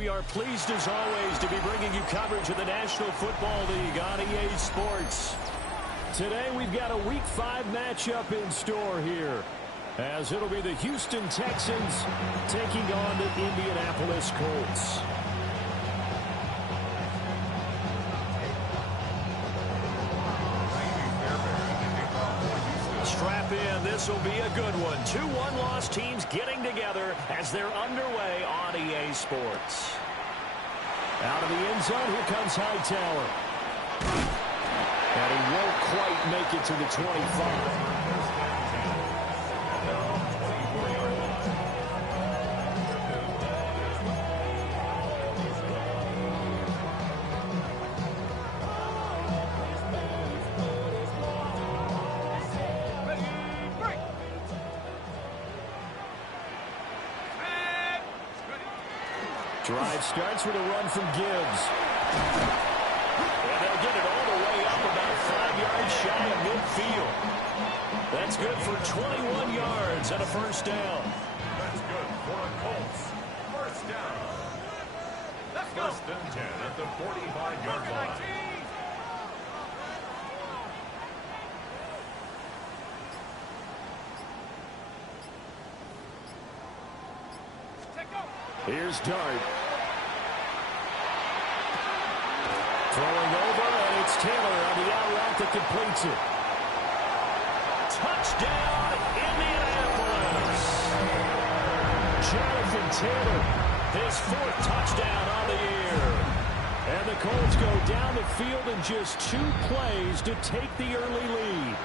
we are pleased as always to be bringing you coverage of the National Football League on EA Sports. Today we've got a Week 5 matchup in store here, as it'll be the Houston Texans taking on the Indianapolis Colts. Strap in, this will be a good one. 2 one-loss teams getting together as they're underway on EA Sports. Out of the end zone, here comes Hightower. And he won't quite make it to the 25. Drive starts with a run from Gibbs. And they'll get it all the way up about 5 yards shy of midfield. That's good for 21 yards and a first down. That's good for a Colts. First down. Let's go. First and 10 at the 45-yard line. Here's Dart. Throwing over, and it's Taylor on the out route that completes it. Touchdown, Indianapolis. Jonathan Taylor, his 4th touchdown on the year. And the Colts go down the field in just 2 plays to take the early lead.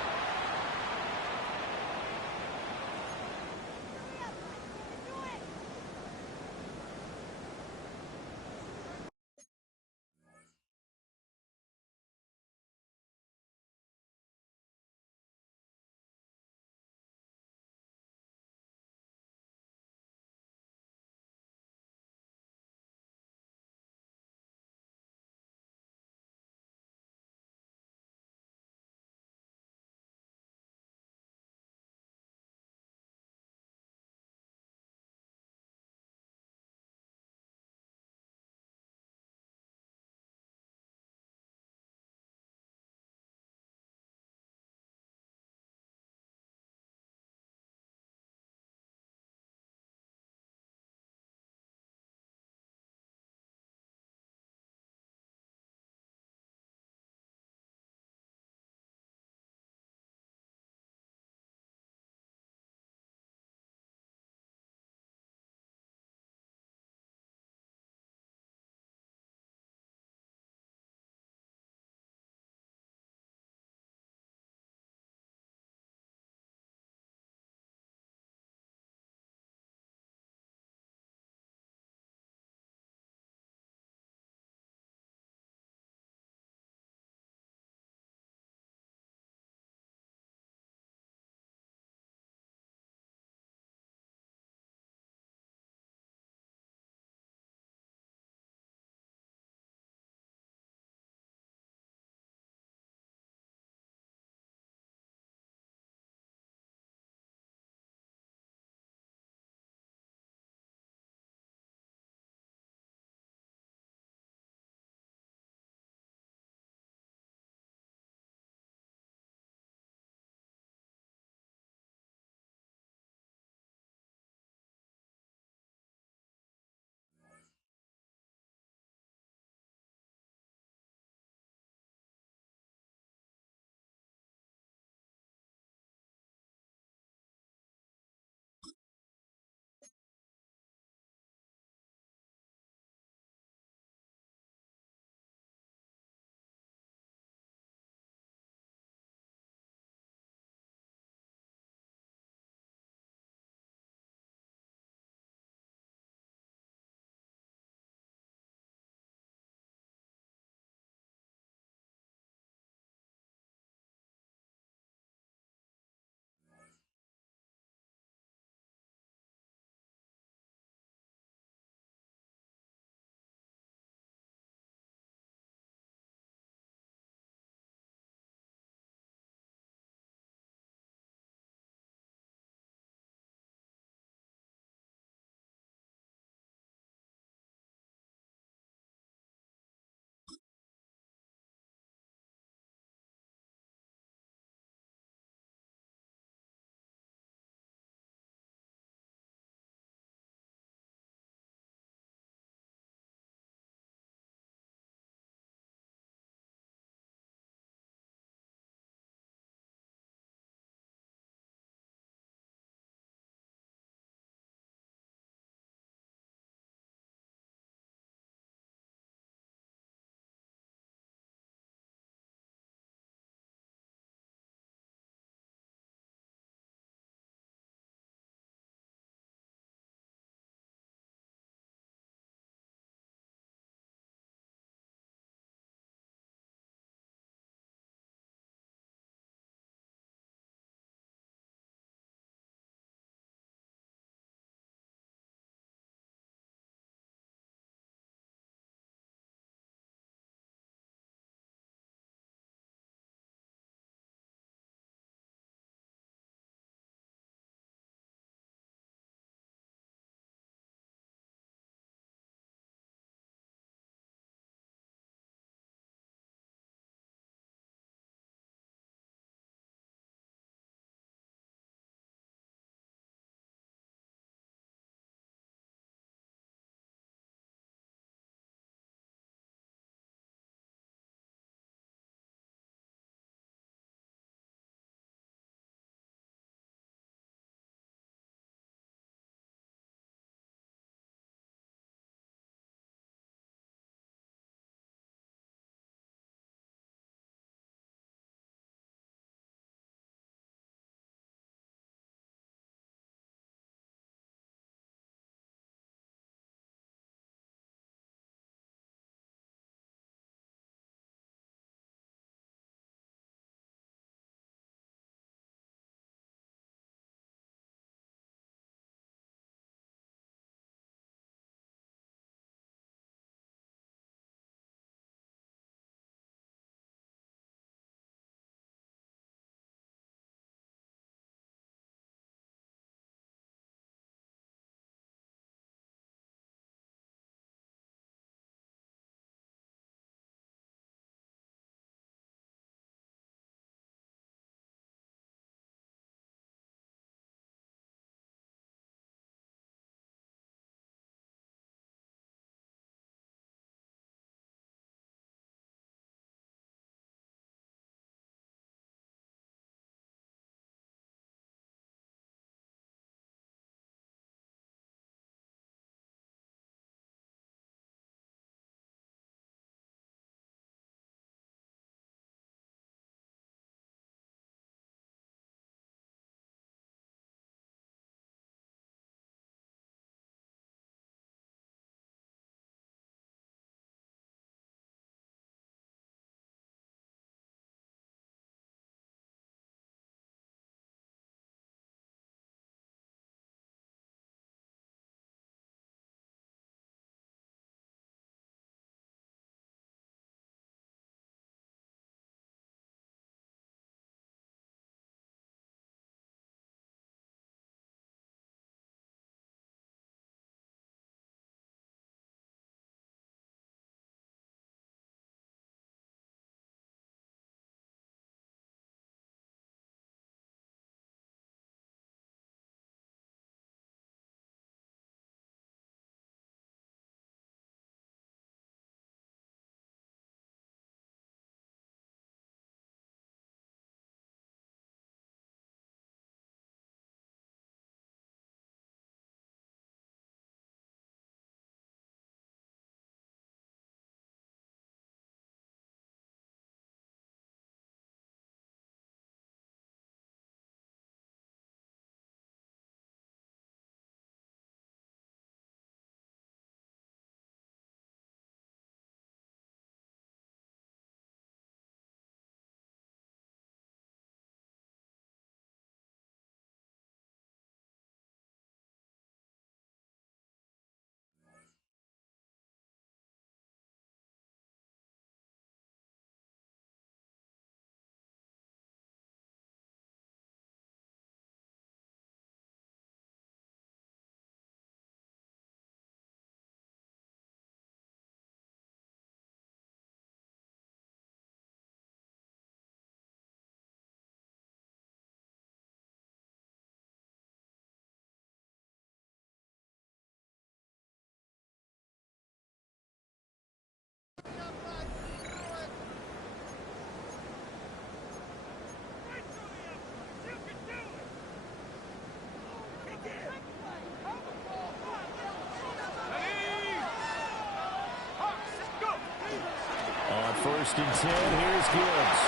1st and 10. Here's Gibbs.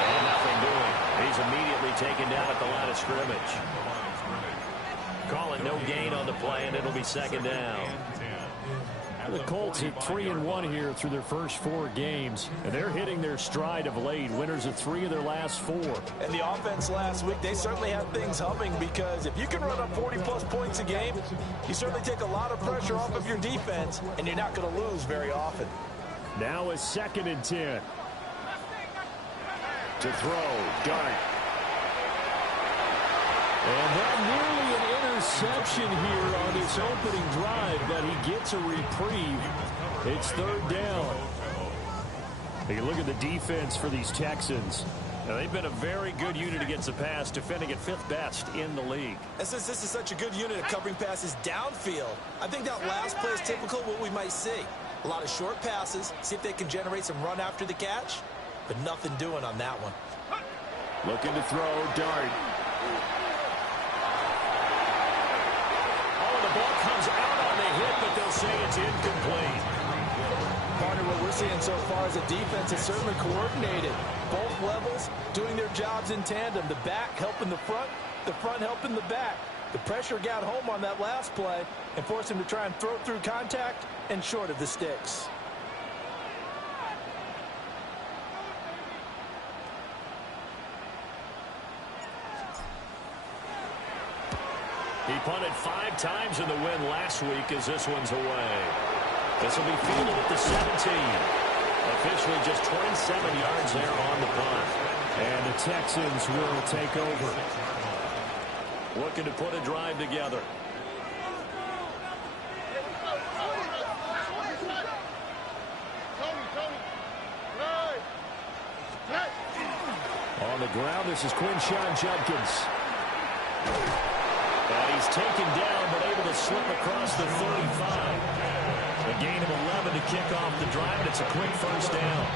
And nothing doing. He's immediately taken down at the line of scrimmage. Call it no gain on the play, and it'll be 2nd down. The Colts are 3-1 here through their first 4 games, and they're hitting their stride of late. Winners of 3 of their last 4. And the offense last week, they certainly have things humming, because if you can run up 40-plus points a game, you certainly take a lot of pressure off of your defense, and you're not going to lose very often. Now a 2nd and 10. To throw, Dart. And that nearly an interception here on this opening drive, but he gets a reprieve. It's 3rd down. Take a look at the defense for these Texans. Now, they've been a very good unit against the pass, defending at 5th best in the league. And since this is such a good unit of covering passes downfield, I think that last play is typical of what we might see. A lot of short passes, see if they can generate some run after the catch, but nothing doing on that one. Looking to throw, Dart. The ball comes out on the hit, but they'll say it's incomplete. Partner, what we're seeing so far is a defense that's certainly coordinated. Both levels doing their jobs in tandem. The back helping the front helping the back. The pressure got home on that last play and forced him to try and throw through contact and short of the sticks. He punted 5 times in the win last week as this one's away. This will be fielded at the 17. Officially just 27 yards there on the punt. And the Texans will take over. Looking to put a drive together. On the ground, this is Quinshon Judkins. And he's taken down, but able to slip across the 35. A gain of 11 to kick off the drive, and it's a quick 1st down.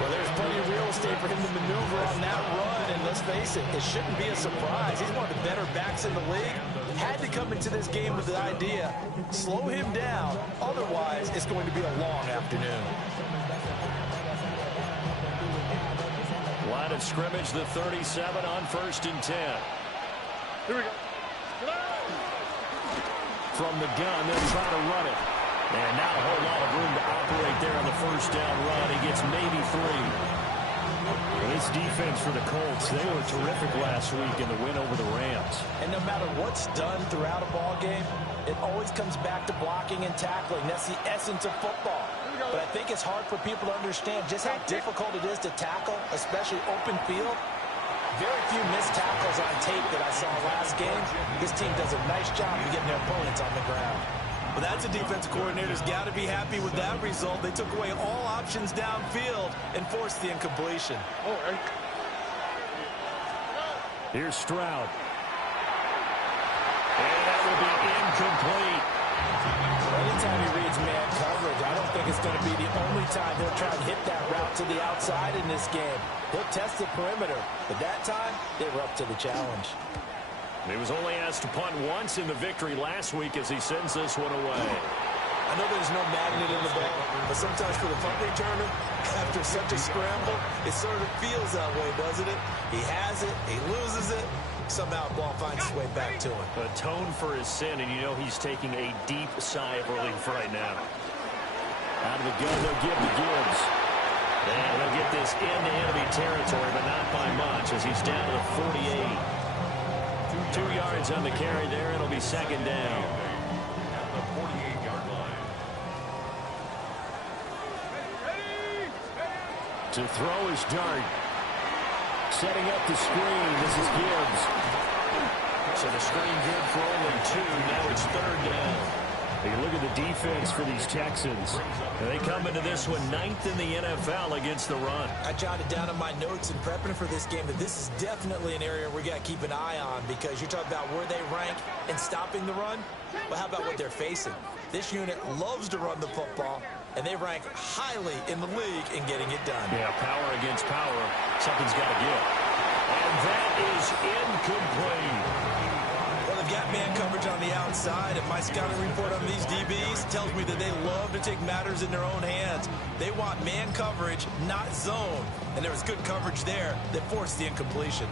Well, there's plenty of real estate for him to maneuver on that run, and let's face it, it shouldn't be a surprise. He's one of the better backs in the league. Had to come into this game with the idea, slow him down, otherwise it's going to be a long afternoon. Line of scrimmage, the 37 on 1st and 10. Here we go. From the gun, they'll try to run it. And not a whole lot of room to operate there on the 1st down run. He gets maybe 3. Well, this defense for the Colts, they were terrific last week in the win over the Rams. And no matter what's done throughout a ball game, it always comes back to blocking and tackling. That's the essence of football. But I think it's hard for people to understand just how difficult it is to tackle, especially open field. Very few missed tackles on tape that I saw last game. This team does a nice job of getting their opponents on the ground. Well, that's a defensive coordinator's got to be happy with that result. They took away all options downfield and forced the incompletion. All right. Here's Stroud. And that will be incomplete. Anytime he reads man coverage, I don't think it's going to be the only time he'll try and hit that route to the outside in this game. He'll test the perimeter, but that time, they were up to the challenge. He was only asked to punt once in the victory last week as he sends this one away. I know there's no magnet in the ball, but sometimes for the punt returner, after such a scramble, it sort of feels that way, doesn't it? He has it, he loses it, somehow the ball finds its way back to him. Atone for his sin, and you know he's taking a deep sigh of relief right now. Out of the gun, they'll give to Gibbs. And they'll get this into enemy territory, but not by much as he's down to the 48. 2 yards on the carry there. It'll be 2nd down. At the 48-yard line. To throw is Dart. Setting up the screen. This is Gibbs. So the screen good for only 2. Now it's 3rd down. You look at the defense for these Texans. They come into this one 9th in the NFL against the run. I jotted down in my notes in prepping for this game that this is definitely an area we got to keep an eye on, because you're talking about where they rank in stopping the run. Well, how about what they're facing? This unit loves to run the football, and they rank highly in the league in getting it done. Yeah, power against power. Something's got to give. And that is incomplete. Well, they've got man coverage on the outside, and my scouting report on these DBs tells me that they love to take matters in their own hands. They want man coverage, not zone. And there was good coverage there that forced the incompletion.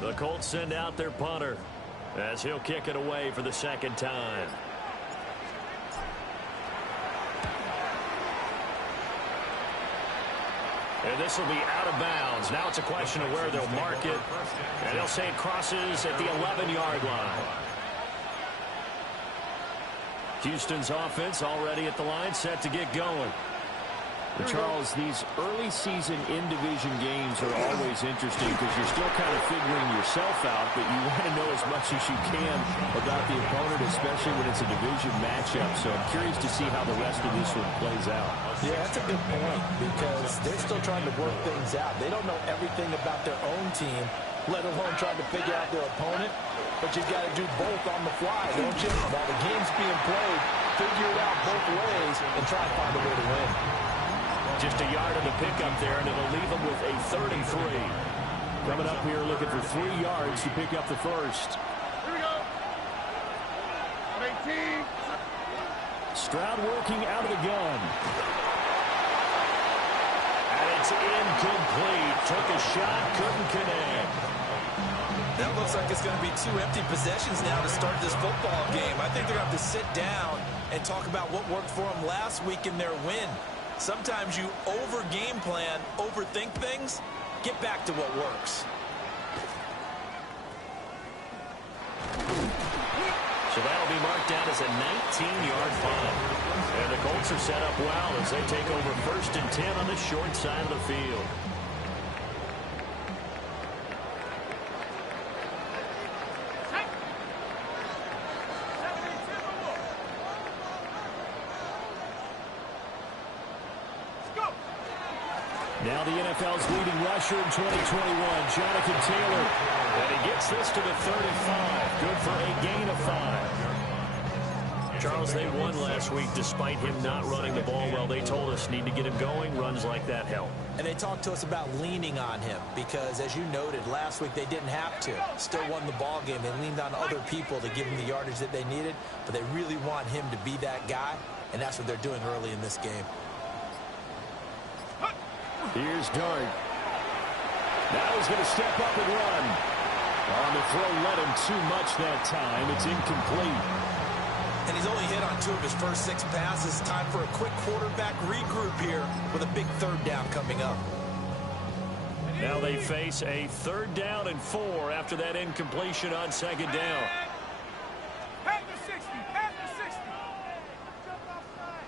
The Colts send out their punter as he'll kick it away for the second time. And this will be out of bounds. Now it's a question of where they'll mark it. And they'll say it crosses at the 11-yard line. Houston's offense already at the line, set to get going. Charles, these early season in-division games are always interesting because you're still kind of figuring yourself out, but you want to know as much as you can about the opponent, especially when it's a division matchup. So I'm curious to see how the rest of this one plays out. Yeah, that's a good point because they're still trying to work things out. They don't know everything about their own team, let alone trying to figure out their opponent. But you've got to do both on the fly, don't you? While the game's being played, figure it out both ways and try to find a way to win. Just a yard of the pickup there, and it'll leave them with a 3rd and 3. Coming up here looking for 3 yards to pick up the first. Here we go. 18. Stroud working out of the gun. And it's incomplete. Took a shot, couldn't connect. That looks like it's going to be 2 empty possessions now to start this football game. I think they're going to have to sit down and talk about what worked for them last week in their win. Sometimes you over-game plan, overthink things. Get back to what works. So that'll be marked down as a 19-yard punt. And the Colts are set up well as they take over 1st and 10 on the short side of the field. Now the NFL's leading rusher in 2021, Jonathan Taylor. And he gets this to the 35. Good for a gain of 5. Charles, they won last week despite him not running the ball well. They told us need to get him going. Runs like that help. And they talked to us about leaning on him because, as you noted, last week they didn't have to. Still won the ball game. They leaned on other people to give him the yardage that they needed, but they really want him to be that guy, and that's what they're doing early in this game. Here's Dart. Now he's going to step up and run. On the throw, let him too much that time. It's incomplete. And he's only hit on 2 of his first 6 passes. Time for a quick quarterback regroup here with a big 3rd down coming up. Now they face a 3rd down and 4 after that incompletion on 2nd down. Pass the 60. Pass the 60. Jump offside.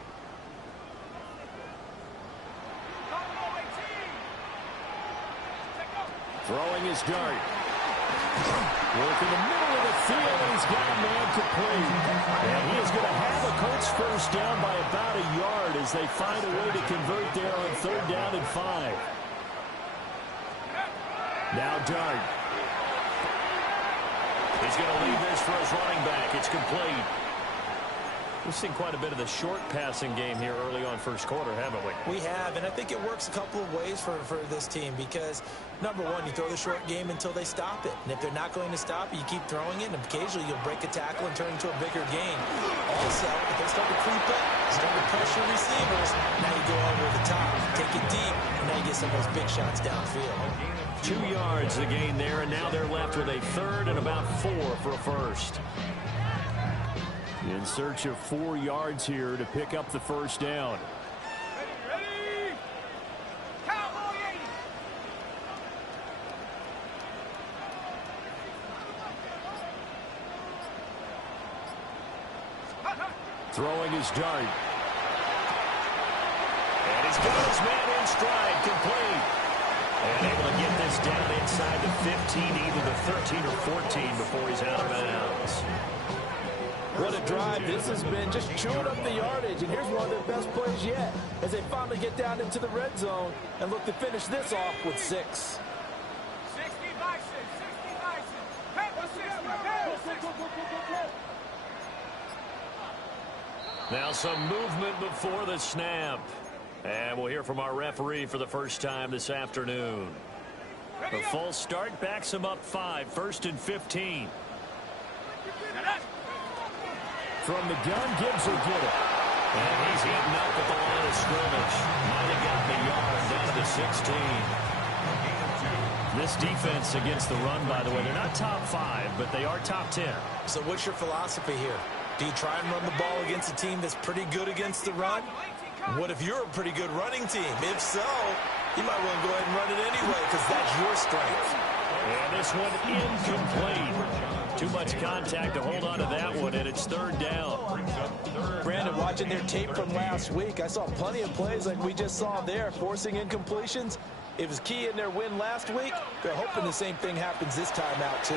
Throwing his Dart. Work in the middle of the field, and he's got a man complete. And he is going to have the Colts 1st down by about a yard as they find a way to convert there on 3rd down and 5. Now Dart. He's going to leave this for his running back. It's complete. We've seen quite a bit of the short passing game here early on 1st quarter, haven't we? We have, and I think it works a couple of ways for this team because, number one, you throw the short game until they stop it. And if they're not going to stop it, you keep throwing it, and occasionally you'll break a tackle and turn into a bigger gain. Also, if they start to creep up, start to pressure receivers, now you go over the top, take it deep, and now you get some of those big shots downfield. 2 yards the gain there, and now they're left with a 3rd and about 4 for a first. In search of 4 yards here to pick up the 1st down. Ready? Cowboy 80. Throwing his Dart. And he's got his man in stride, complete. And able to get this down inside the 15, either the 13 or 14 before he's out of bounds. What a drive this has been, just chewing up the yardage. And here's one of their best plays yet as they finally get down into the red zone and look to finish this off with 6. 60 Bison. 60 Bison. Pass the 60. Pass the 60. Now some movement before the snap. And we'll hear from our referee for the first time this afternoon. The false start backs him up 5, 1st and 15. From the gun, Gibbs will get it. And he's eaten up at the line of scrimmage. Might have gotten a yard down to the 16. This defense against the run, by the way, they're not top 5, but they are top 10. So what's your philosophy here? Do you try and run the ball against a team that's pretty good against the run? What if you're a pretty good running team? If so, you might want to go ahead and run it anyway because that's your strength. And this one incomplete. Too much contact to hold on to that one, and it's 3rd down. Brandon, watching their tape from last week, I saw plenty of plays like we just saw there, forcing incompletions. It was key in their win last week. They're hoping the same thing happens this time out, too.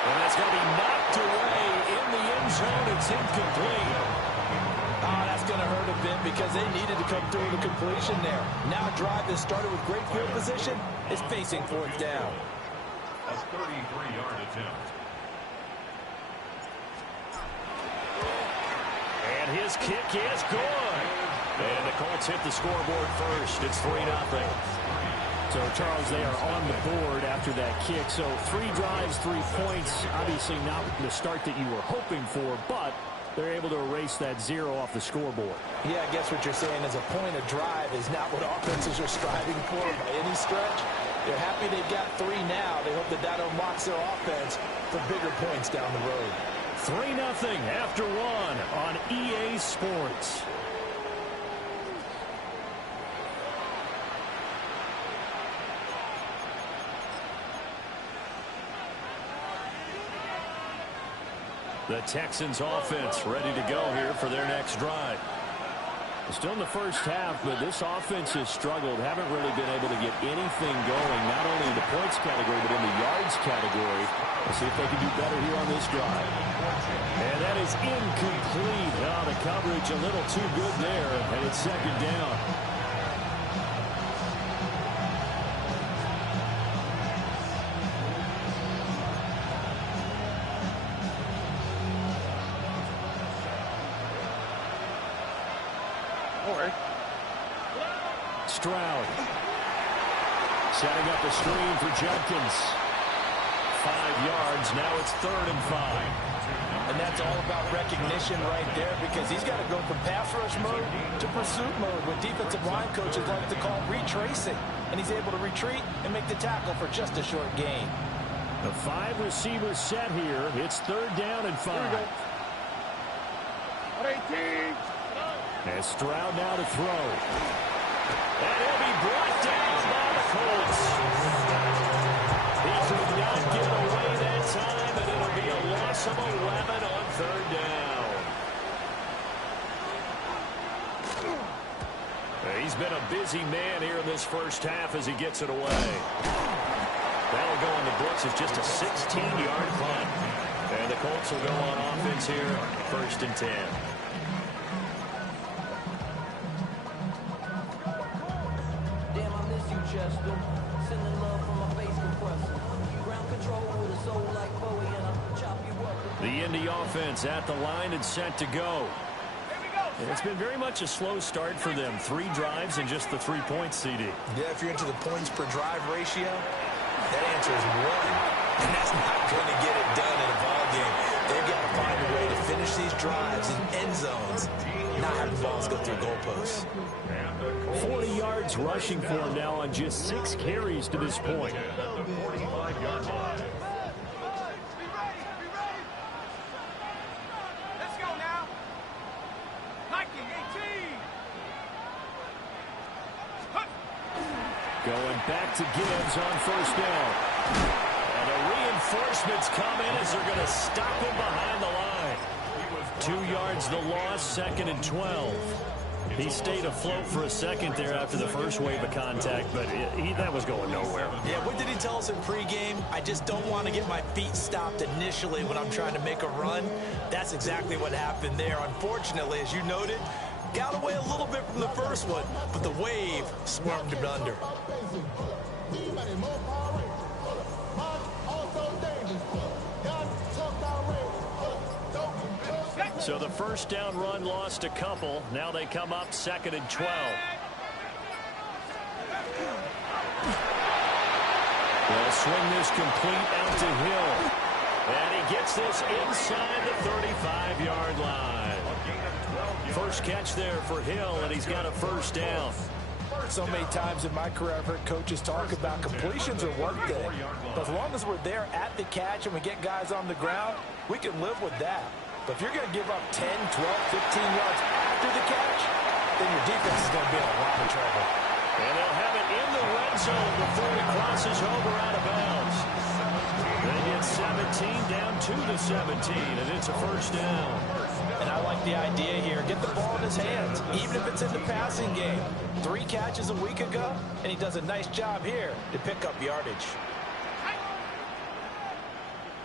And that's going to be knocked away in the end zone. It's incomplete. Oh, that's going to hurt a bit because they needed to come through the completion there. Now a drive that started with great field position is facing 4th down. A 33-yard attempt. And his kick is good. And the Colts hit the scoreboard first. It's 3-0. So, Charles, they are on the board after that kick. So 3 drives, 3 points. Obviously not the start that you were hoping for, but they're able to erase that 0 off the scoreboard. Yeah, I guess what you're saying is a point of drive is not what offenses are striving for by any stretch. They're happy they've got 3 now. They hope that that unlocks their offense for bigger points down the road. 3-0 after 1 on EA Sports. The Texans offense ready to go here for their next drive. Still in the first half, but this offense has struggled. Haven't really been able to get anything going, not only in the points category, but in the yards category. We'll see if they can do better here on this drive. And that is incomplete. Oh, the coverage a little too good there, and it's 2nd down. Stroud setting up the screen for Judkins. 5 yards. Now it's 3rd and 5. And that's all about recognition right there because he's got to go from pass rush mode to pursuit mode, what defensive line coaches like to call retracing. And he's able to retreat and make the tackle for just a short gain. The 5 receivers set here. It's 3rd down and 5. And Stroud now to throw. And he'll be brought down by the Colts. He could not get away that time, and it'll be a loss of 11 on 3rd down. He's been a busy man here in this first half as he gets it away. That'll go in the books as just a 16-yard punt. And the Colts will go on offense here, 1st and 10. The Indy offense at the line and set to go. It's been very much a slow start for them. 3 drives and just the 3 points, CD. Yeah, if you're into the points per drive ratio, that answer is 1. And that's not going to get it done in a ball game. They've got to find a way to finish these drives in end zones, not have the balls go through goalposts. 40 yards rushing for him now on just 6 carries to this point. Going back to Gibbs on 1st down. And the reinforcements come in as they're going to stop him behind the line. 2 yards the loss, 2nd and 12. He stayed afloat for a second there after the first wave of contact, but that was going nowhere. Yeah, what did he tell us in pregame? I just don't want to get my feet stopped initially when I'm trying to make a run. That's exactly what happened there. Unfortunately, as you noted, got away a little bit from the first one, but the wave swarmed him under. So the first down run lost a couple. Now they come up 2nd and 12. They'll swing this complete out to Hill. And he gets this inside the 35-yard line. First catch there for Hill, and he's got a first down. So many times in my career I've heard coaches talk about completions are one thing. But as long as we're there at the catch and we get guys on the ground, we can live with that. But if you're going to give up 10, 12, 15 yards after the catch, then your defense is going to be in a lot of trouble. And they'll have it in the red zone before he crosses over out of bounds. They get 17 down to the 17, and it's a first down. And I like the idea here. Get the ball in his hands, even if it's in the passing game. 3 catches a week ago, and he does a nice job here to pick up yardage.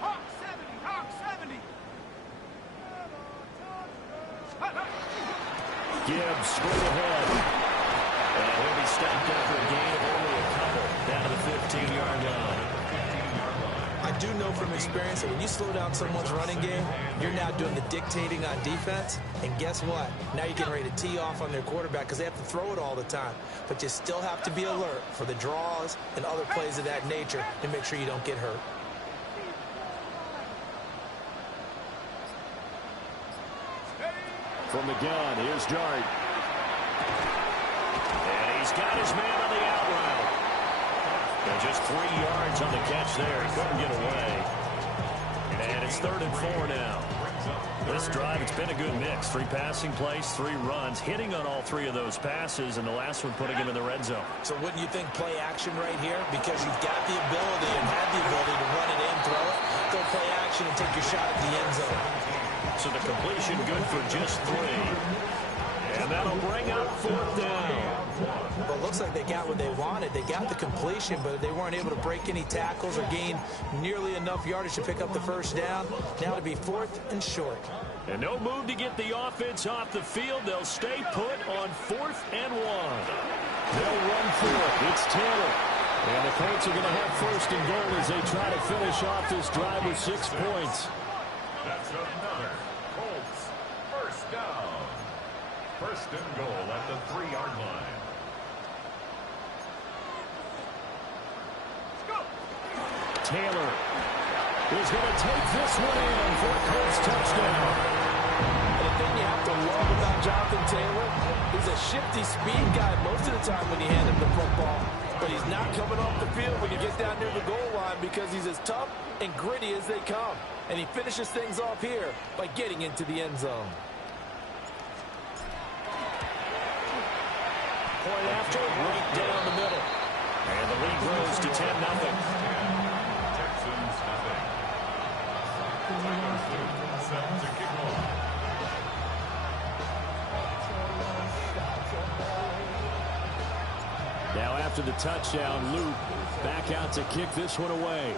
Hawk 70, Hawk 70. Gibbs straight ahead. And he'll be stopped after a gain of only a couple down to the 15-yard line. I do know from experience that when you slow down someone's running game, you're now doing the dictating on defense. And guess what? Now you're getting ready to tee off on their quarterback because they have to throw it all the time. But you still have to be alert for the draws and other plays of that nature to make sure you don't get hurt. From the gun, here's Dart. And he's got his man on the out route. And just 3 yards on the catch there. He couldn't get away. And it's 3rd and 4 now. This drive, it's been a good mix. 3 passing plays, 3 runs, hitting on all 3 of those passes, and the last one putting him in the red zone. So wouldn't you think play action right here? Because you've got the ability and had the ability to run it in, throw it, go play action and take your shot at the end zone. So the completion good for just 3. And that'll bring up 4th down. Well, it looks like they got what they wanted. They got the completion, but they weren't able to break any tackles or gain nearly enough yardage to pick up the first down. Now to be 4th and short. And no move to get the offense off the field. They'll stay put on 4th and 1. They'll run for it. It's Taylor. And the Colts are going to have 1st and goal as they try to finish off this drive with 6 points. That's another Colts first down. 1st and goal at the 3-yard line. Taylor is going to take this one in for a Colts touchdown. And the thing you have to love about Jonathan Taylor, he's a shifty speed guy most of the time when you hand him the football. But he's not coming off the field when you get down near the goal line because he's as tough and gritty as they come. And he finishes things off here by getting into the end zone. Point after, right down the middle. And the lead grows to 10-0. Texans nothing. Set to kick off. Now after the touchdown, Luke back out to kick this one away.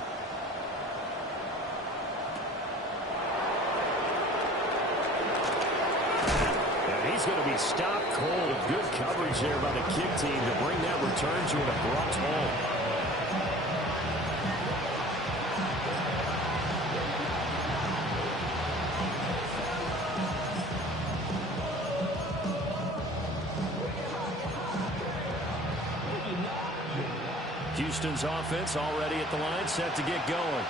And he's going to be stopped cold. Good coverage there by the kick team to bring that return to an abrupt halt. Houston's offense already at the line, set to get going.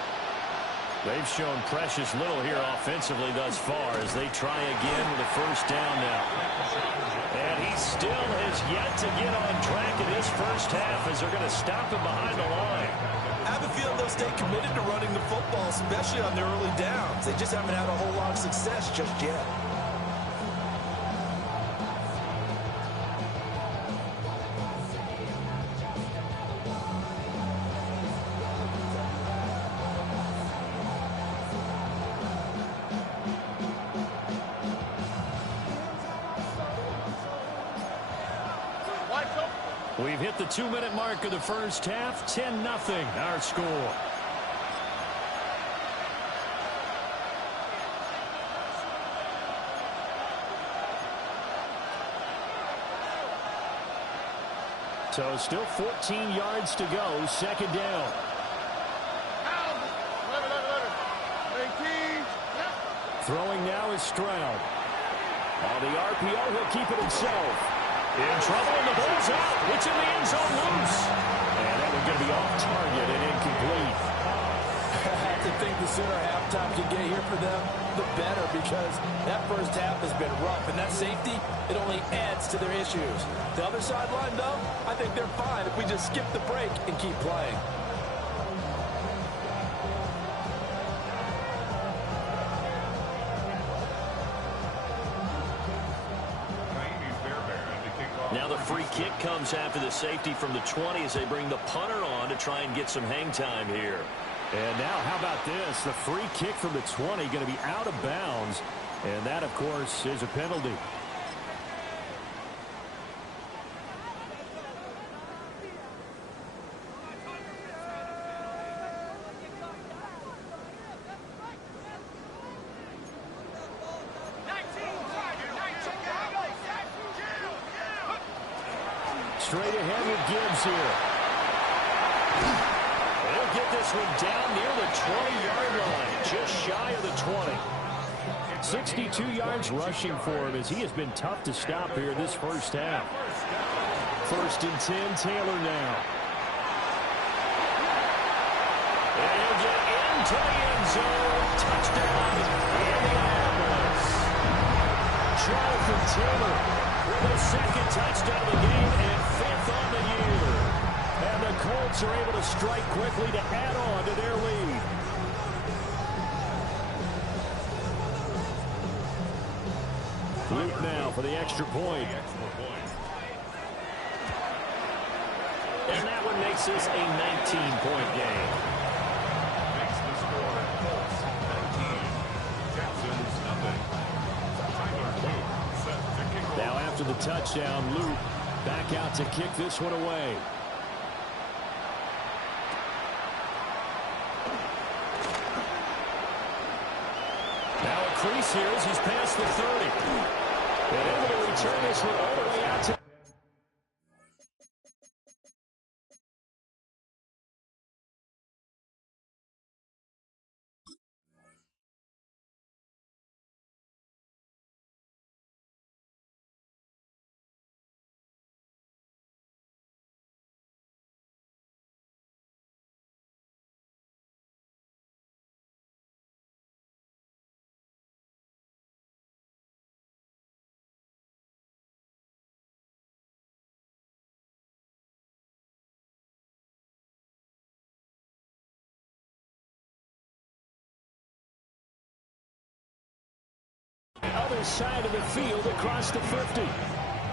They've shown precious little here offensively thus far as they try again with a first down now. And he still has yet to get on track in this first half as they're going to stop him behind the line. I have a feeling they'll stay committed to running the football, especially on their early downs. They just haven't had a whole lot of success just yet. We've hit the 2-minute mark of the first half. 10-0 our score. So still 14 yards to go. Second down. Throwing now is Stroud. On the RPO, he'll keep it himself. In trouble, and the ball's out. It's in the end zone loose. And that one's going to be off target and incomplete. I have to think the sooner halftime can get here for them, the better, because that first half has been rough. And that safety, it only adds to their issues. The other sideline, though, I think they're fine if we just skip the break and keep playing. Now the free kick comes after the safety from the 20 as they bring the punter on to try and get some hang time here. And now how about this? The free kick from the 20 going to be out of bounds. And that, of course, is a penalty. Straight ahead with Gibbs here. They'll get this one down near the 20-yard line, just shy of the 20. 62 yards rushing for him as he has been tough to stop here this first half. 1st and 10, Taylor now. And he'll get into the end zone. Touchdown, Indianapolis. Jonathan Taylor with his 2nd touchdown of the game and 5th on the year. And the Colts are able to strike quickly to add on to their lead. Luke now for the extra point. And that one makes this a 19-point game. Makes the score Colts 19. Texans nothing. Tyler Luke set to kick off. Now after the touchdown, Luke back out to kick this one away. Now a crease here as he's past the 30. And able to return this one all the way out to... Other side of the field across the 50.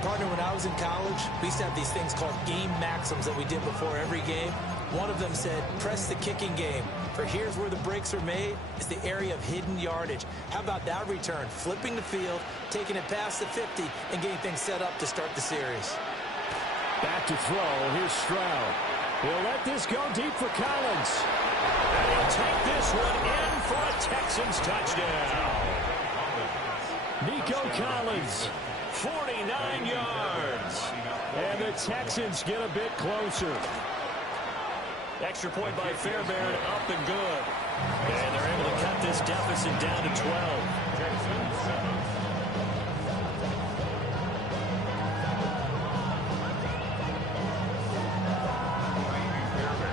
Partner, when I was in college, we used to have these things called game maxims that we did before every game. One of them said, press the kicking game. For here's where the breaks are made, is the area of hidden yardage. How about that return? Flipping the field, taking it past the 50, and getting things set up to start the series. Back to throw. Here's Stroud. He'll let this go deep for Collins. And he'll take this one in for a Texans touchdown. Nico Collins, 49 yards. And the Texans get a bit closer. Extra point by Fairbairn, up and good. And they're able to cut this deficit down to 12.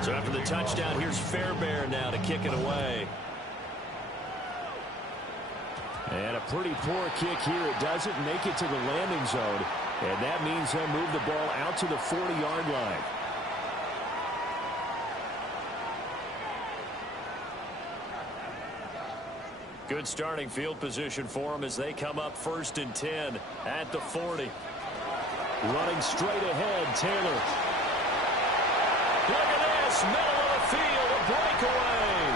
So after the touchdown, here's Fairbairn now to kick it away. And a pretty poor kick here. It doesn't make it to the landing zone. And that means they'll move the ball out to the 40-yard line. Good starting field position for them as they come up 1st and 10 at the 40. Running straight ahead, Taylor. Look at this, middle of the field, a breakaway.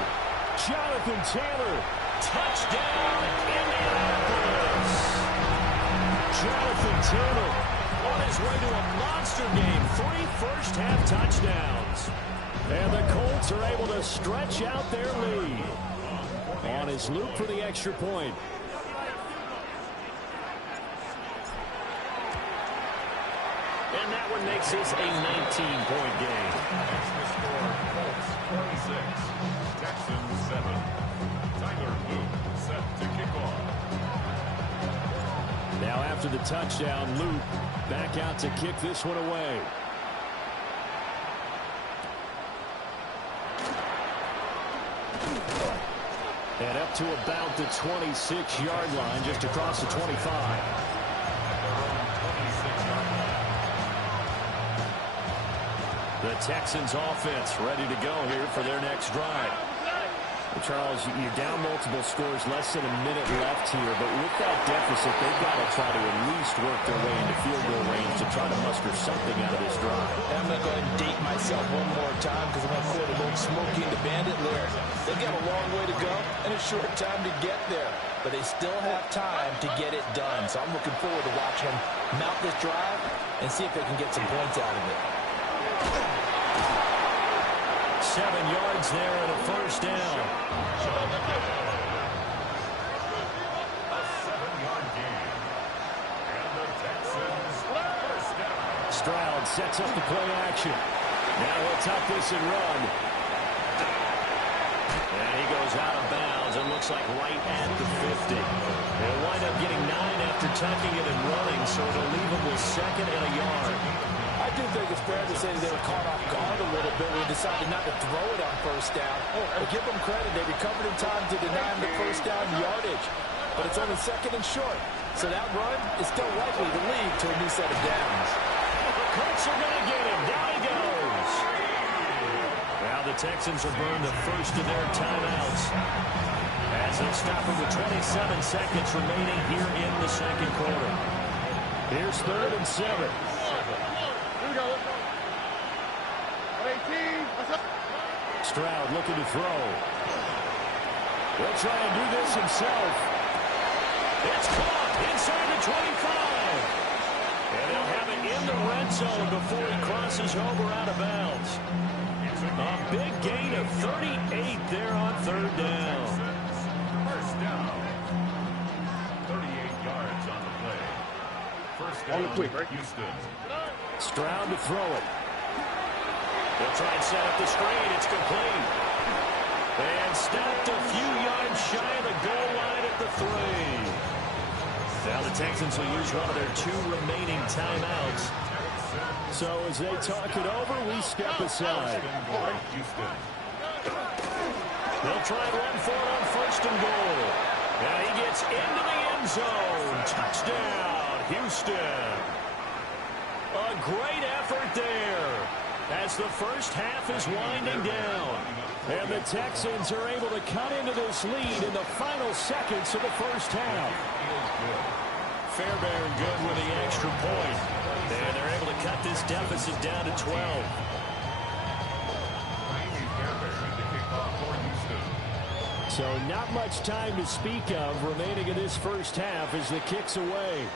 Jonathan Taylor. Touchdown, Indianapolis. Jonathan Taylor on his way to a monster game. 3 first-half touchdowns. And the Colts are able to stretch out their lead. On his loop for the extra point. And that one makes this a 19-point game. Makes the score Colts 26. Texans 7. Tyler Luke set to kick off. touchdown. Luke back out to kick this one away. And up to about the 26-yard line, just across the 25. The Texans offense ready to go here for their next drive. Well, Charles, you're down multiple scores, less than a minute left here, but with that deficit, they've got to try to at least work their way into field goal range to try to muster something out of this drive. And I'm going to go ahead and date myself one more time because I'm going to quote a little Smokey and the Bandit lyric. They've got a long way to go and a short time to get there, but they still have time to get it done. So I'm looking forward to watching them mount this drive and see if they can get some points out of it. 7 yards there and a first down. A 7-yard gain. And the Texans first down. Stroud sets up the play action. Now he'll tuck this and run. And he goes out of bounds and looks like right at the 50. They'll wind up getting 9 after tucking it and running, so it'll leave him with 2nd and a yard. I do think it's fair to say they were caught off guard a little bit when they decided not to throw it on first down. But give them credit. They recovered in time to deny them the first down yardage. But it's only 2nd and short. So that run is still likely to lead to a new set of downs. The Colts are going to get him. Down he goes. Now the Texans have burned the first of their timeouts as they stop him with 27 seconds remaining here in the second quarter. Here's 3rd and 7. Stroud looking to throw. He'll try and do this himself. It's caught inside the 25. And they'll have it in the red zone before he crosses over out of bounds. A big gain of 38 there on 3rd down. First down. 38 yards on the play. First down, Houston. Stroud to throw it. They'll try and set up the screen. It's complete. And stopped a few yards shy of the goal line at the 3. Now the Texans will use one of their 2 remaining timeouts. So as they talk it over, we step aside. They'll try and run for it on 1st and goal. Now he gets into the end zone. Touchdown, Houston. A great effort there as the first half is winding down. And the Texans are able to cut into this lead in the final seconds of the first half. Fairbairn good with the extra point. And they're able to cut this deficit down to 12. So not much time to speak of remaining in this first half as the kick's away.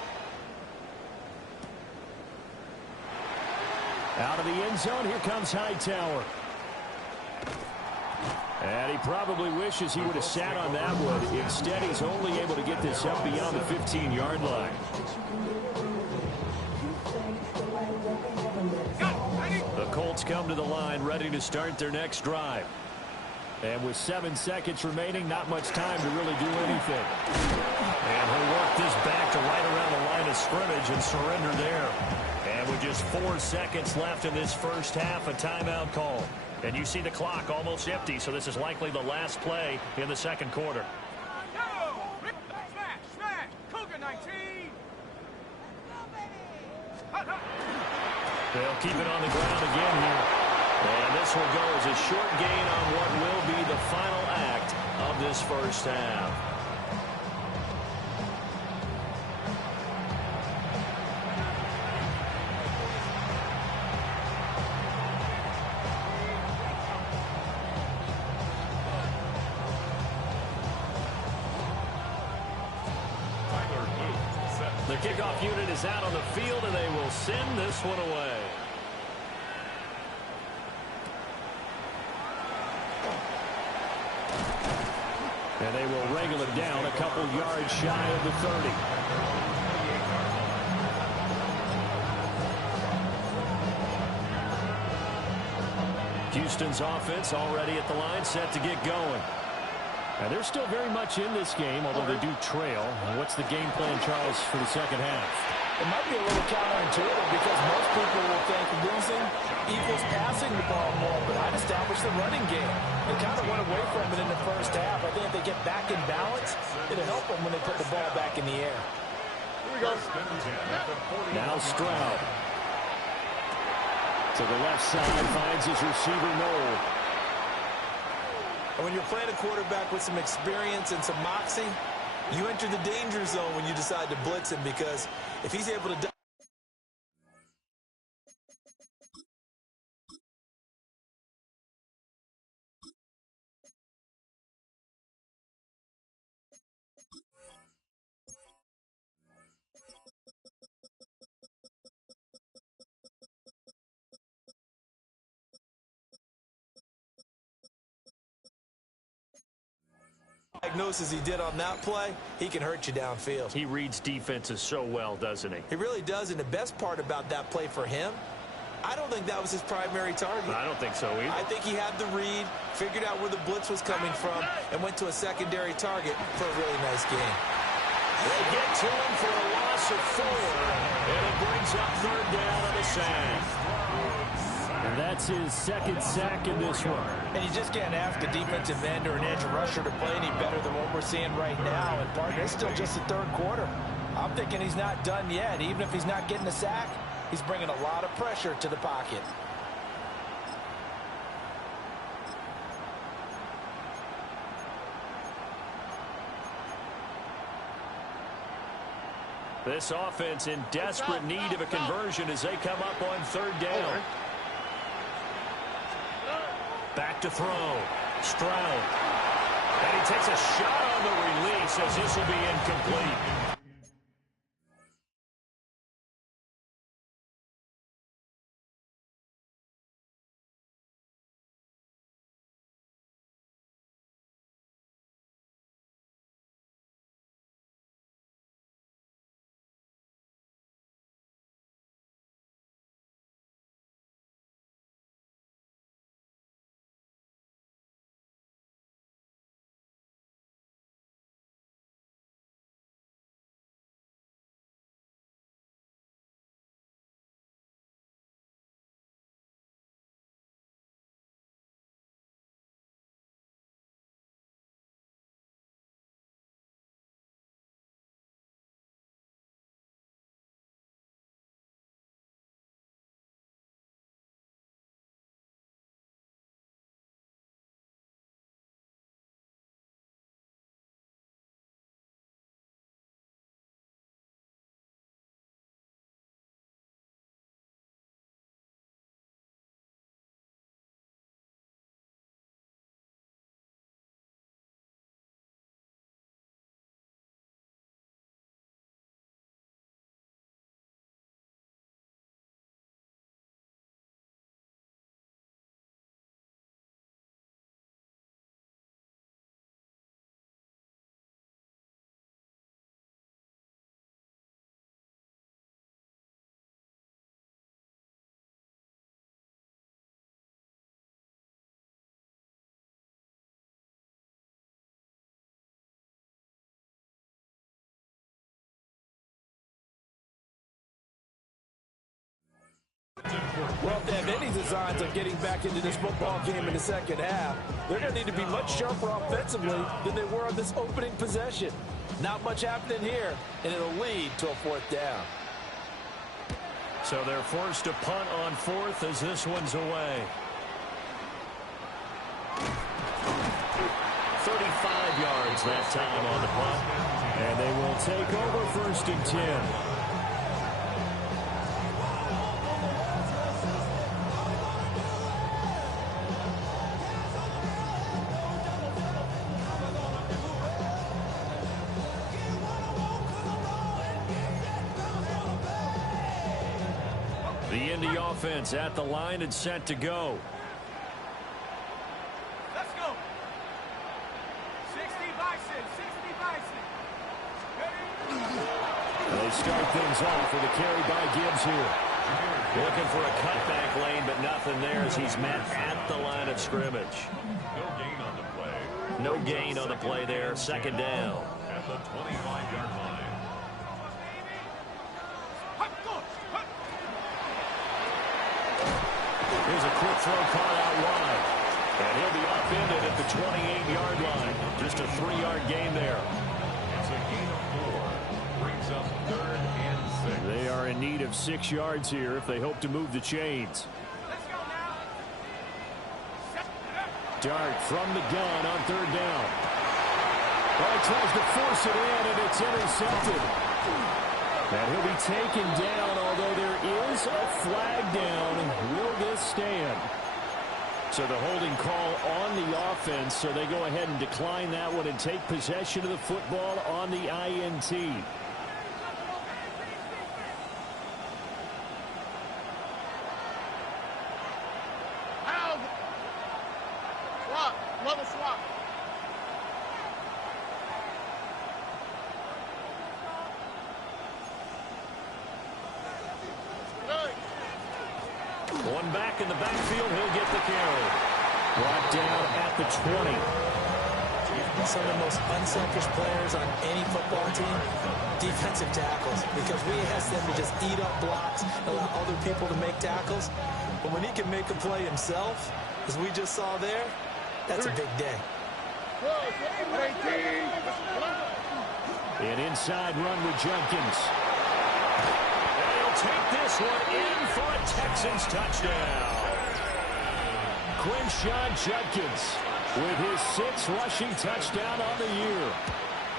Out of the end zone, here comes Hightower. And he probably wishes he would have sat on that one. Instead, he's only able to get this up beyond the 15-yard line. The Colts come to the line, ready to start their next drive. And with 7 seconds remaining, not much time to really do anything. And he'll work this back to right around the line of scrimmage and surrender there. And with just 4 seconds left in this first half, a timeout call. And you see the clock almost empty, so this is likely the last play in the second quarter. Smash, smash, Cougar 19. They'll keep it on the ground again here. And this will go as a short gain on what will be the final act of this first half. The kickoff unit is out on the field, and they will send this one away. And they will wrangle it down a couple yards shy of the 30. Houston's offense already at the line, set to get going. And they're still very much in this game, although they do trail. What's the game plan, Charles, for the second half? It might be a little counterintuitive because most people will think losing equals passing the ball more, but I'd establish the running game. They kind of went away from it in the first half. I think if they get back in balance, it'll help them when they put the ball back in the air. Here we go. Now Stroud. To the left side, finds his receiver, Noel. And when you're playing a quarterback with some experience and some moxie, you enter the danger zone when you decide to blitz him, because if he's able to diagnose as he did on that play, he can hurt you downfield. He reads defenses so well, doesn't he? He really does, and the best part about that play for him, I don't think that was his primary target. I don't think so either. I think he had the read, figured out where the blitz was coming from, and went to a secondary target for a really nice game. They get to him for a loss of 4, and it brings up third down on the sack. And that's his second sack in this one. And you just can't ask a defensive end or an edge rusher to play any better than what we're seeing right now. And partner, it's still just the third quarter. I'm thinking he's not done yet. Even if he's not getting a sack, he's bringing a lot of pressure to the pocket. This offense in desperate need of a conversion as they come up on third down. Back to throw. Stroud. And he takes a shot on the release as this will be incomplete. Well, if they have any designs of getting back into this football game in the second half, they're going to need to be much sharper offensively than they were on this opening possession. Not much happening here, and it'll lead to a fourth down. So they're forced to punt on fourth as this one's away. 35 yards that time on the punt. And they will take over first and 10. The Indy offense at the line and set to go. Let's go. 60 Bison, 60 Bison. Ready? They start things off with a carry by Gibbs here. Looking for a cutback lane, but nothing there as he's met at the line of scrimmage. No gain on the play. No gain on the play there. Second down. At the 25-yard line. Here's a quick throw caught out wide. And he'll be upended at the 28-yard line. Just a 3-yard gain there. It's a gain of 4. Brings up 3rd and 6. They are in need of 6 yards here if they hope to move the chains. Dart from the gun on 3rd down. Well, he tries to force it in, and it's intercepted. And he'll be taken down, although there is a flag down. Will this stand? So the holding call on the offense, so they go ahead and decline that one and take possession of the football on the INT. Another swap. One back in the backfield, he'll get the carry. Brought down at the 20. Some of the most unselfish players on any football team, defensive tackles, because we ask them to just eat up blocks, allow other people to make tackles. But when he can make a play himself, as we just saw there, that's a big day. An inside run with Jenkins. And he'll take this one in for a Texans touchdown. Quinshon Judkins with his 6th rushing touchdown on the year.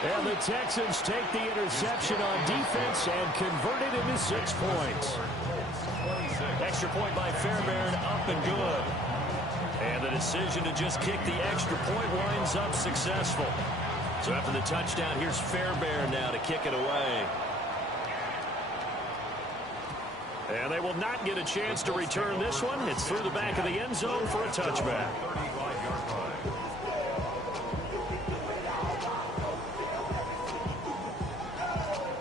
And the Texans take the interception on defense and convert it into 6 points. Extra point by Fairbairn, up and good. And the decision to just kick the extra point winds up successful. So after the touchdown, here's Fairbairn now to kick it away. And they will not get a chance to return this one. It's through the back of the end zone for a touchback.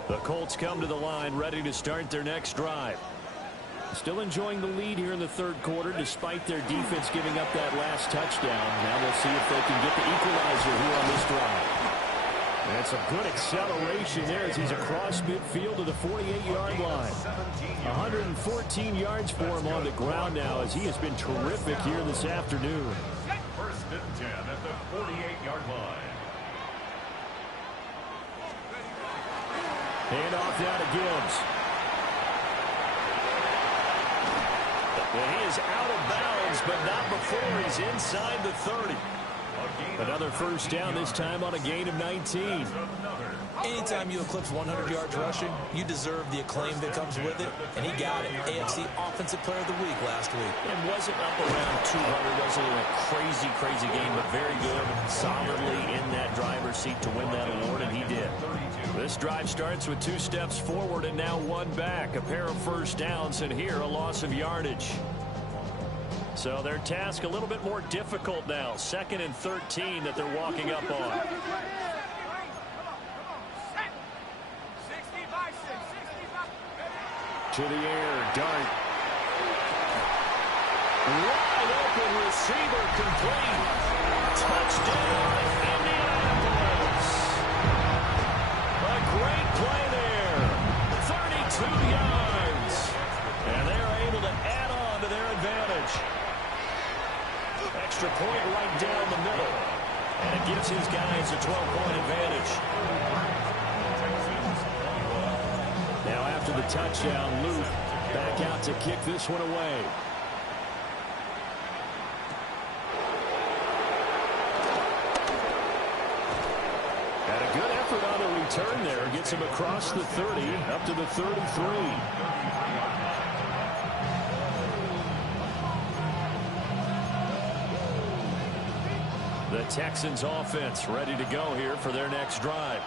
The Colts come to the line ready to start their next drive. Still enjoying the lead here in the 3rd quarter despite their defense giving up that last touchdown. Now we'll see if they can get the equalizer here on this drive. And some good acceleration there as he's across midfield to the 48-yard line. 114 yards for him on the ground now as he has been terrific here this afternoon. 1st and 10 at the 48-yard line. Hand off now to Gibbs. And he is out of bounds, but not before he's inside the 30. Another first down, this time on a gain of 19. Anytime you eclipse 100 yards rushing, you deserve the acclaim that comes with it, and he got it. AFC Offensive Player of the Week last week. And wasn't up around 200, wasn't a crazy, crazy game, but very good, solidly in that driver's seat to win that award, and he did. This drive starts with 2 steps forward and now 1 back. A pair of first downs, and here a loss of yardage. So their task a little bit more difficult now. 2nd and 13 that they're walking up on. To the air, Dart. Wide open receiver complete. Touchdown, Indianapolis. A great play there. 32 yards. And they're able to add on to their advantage. Extra point right down the middle. And it gives his guys a 12-point advantage. Now after the touchdown, Luke back out to kick this one away. And a good effort on the return there. Gets him across the 30, up to the 33. The Texans offense ready to go here for their next drive.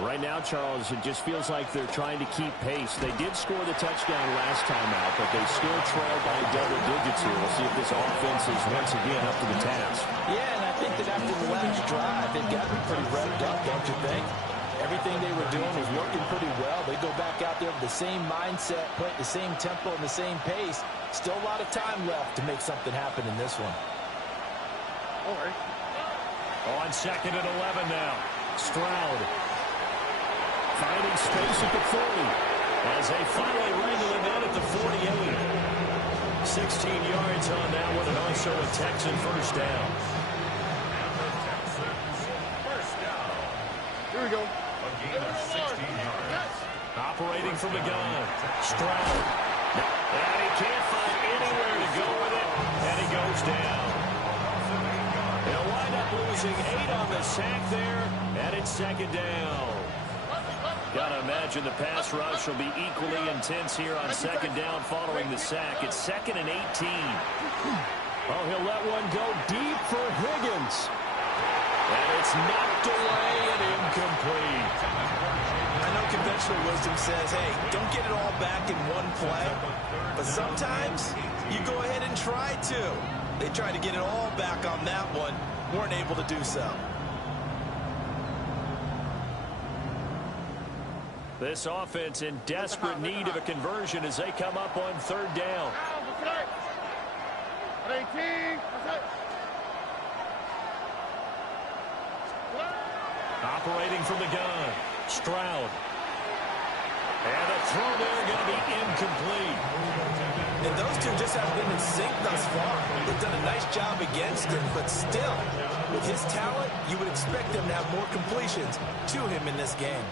Right now, Charles, it just feels like they're trying to keep pace. They did score the touchdown last time out, but they still trail by double digits here. We'll see if this offense is once again up to the task. Yeah, and I think that after the last drive, they've got to be pretty revved up, don't you think? Everything they were doing was working pretty well. They go back out there with the same mindset, play at the same tempo and the same pace. Still a lot of time left to make something happen in this one. On 2nd and 11 now. Stroud finding space at the 40 as they finally wrangle him in at the 48. 16 yards on that one, and also a Texan first down. Here we go. A gain of 16 yards. Operating from the gun. Stroud. And he can't find anywhere to go with it, and he goes down. They'll wind up losing 8 on the sack there, and it's 2nd down. Gotta imagine the pass rush will be equally intense here on 2nd down following the sack. It's 2nd and 18. Oh, he'll let one go deep for Higgins. And it's knocked away and incomplete. I know conventional wisdom says, hey, don't get it all back in one play. But sometimes you go ahead and try to. They tried to get it all back on that one. Weren't able to do so. This offense in desperate need of a conversion as they come up on 3rd down. 18. Operating from the gun. Stroud. And the throw there going to be incomplete. And those two just haven't been in sync thus far. They've done a nice job against him, but still, with his talent, you would expect them to have more completions to him in this game.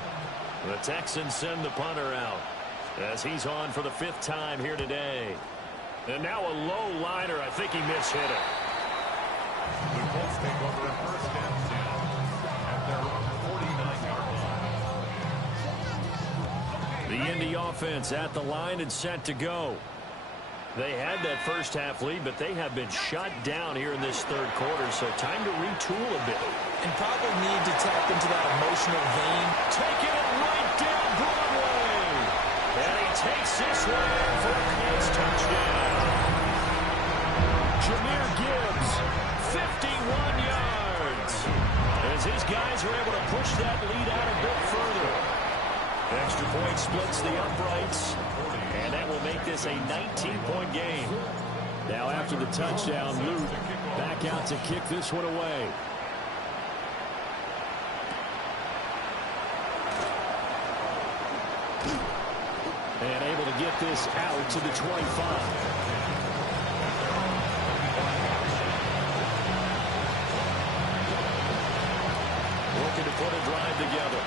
The Texans send the punter out as he's on for the 5th time here today. And now a low liner. I think he mishit it. The Colts take over at 1st and 10 at their own 49-yard line. The Indy offense at the line and set to go. They had that first half lead, but they have been shut down here in this 3rd quarter, so time to retool a bit. And probably need to tap into that emotional vein. Taking it right down Broadway. And he takes this one for a close touchdown. Jahmyr Gibbs, 51 yards. As his guys are able to push that lead out a bit further. Extra point splits the uprights. And that will make this a 19-point game. Now after the touchdown, Luke back out to kick this one away. And able to get this out to the 25. Looking to put a drive together.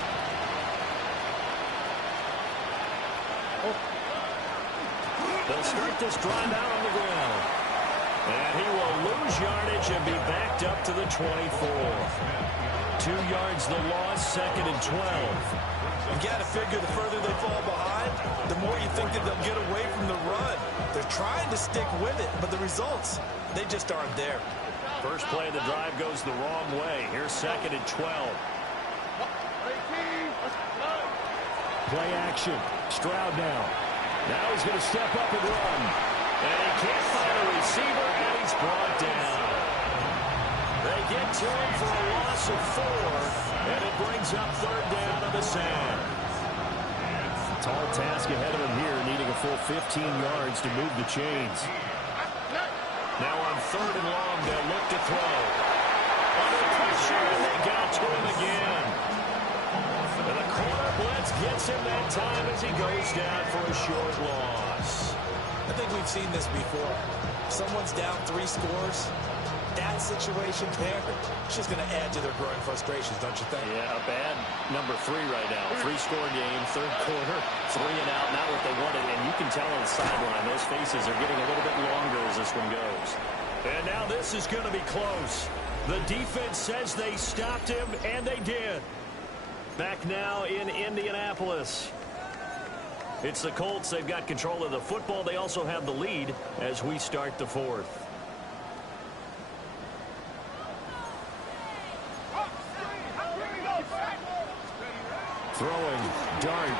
They'll start this drive out on the ground. And he will lose yardage and be backed up to the 24. 2 yards the loss, 2nd and 12. You got to figure the further they fall behind, the more you think that they'll get away from the run. They're trying to stick with it, but the results, they just aren't there. First play of the drive goes the wrong way. Here's 2nd and 12. Play action. Stroud now. Now he's going to step up and run. And he can't find a receiver, and he's brought down. They get to him for a loss of 4, and it brings up 3rd down on the sand. Tall task ahead of him here, needing a full 15 yards to move the chains. Now on 3rd and long, they'll look to throw. Under pressure, and they got to him again. And the corner blitz gets him that time as he goes down for a short loss. I think we've seen this before. Someone's down 3 scores. That situation there, it's just going to add to their growing frustrations, don't you think? Yeah, a bad number 3 right now. 3-score game, 3rd quarter, 3 and out, not what they wanted. And you can tell on the sideline, those faces are getting a little bit longer as this one goes. And now this is going to be close. The defense says they stopped him, and they did. Back now in Indianapolis. It's the Colts. They've got control of the football. They also have the lead as we start the 4th. Throwing, dart.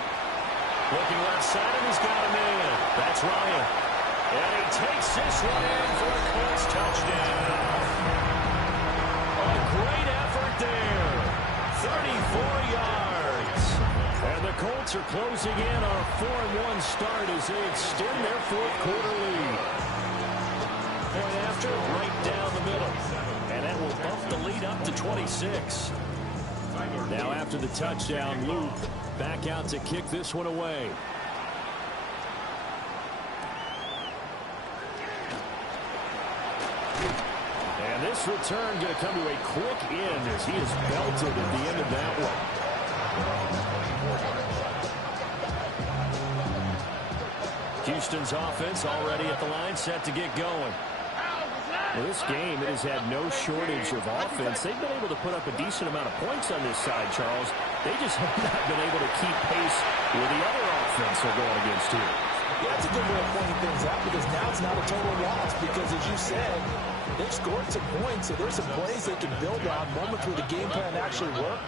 Looking left side, and he's got a man. That's Ryan. And he takes this one in for a close touchdown. A great effort there. 34 yards. minutes are closing in. Our 4-1 start as they extend their fourth quarter lead. Point after, right down the middle. And that will bump the lead up to 26. Now after the touchdown, Luke back out to kick this one away. And this return going to come to a quick end as he is belted at the end of that one. Houston's offense already at the line, set to get going. Well, this game, it has had no shortage of offense. They've been able to put up a decent amount of points on this side, Charles. They just have not been able to keep pace with the other offense they're going against here. Yeah, that's a good way of pointing things out because now it's not a total loss because, as you said, they've scored some points, so there's some plays they can build on, moments where the game plan actually worked.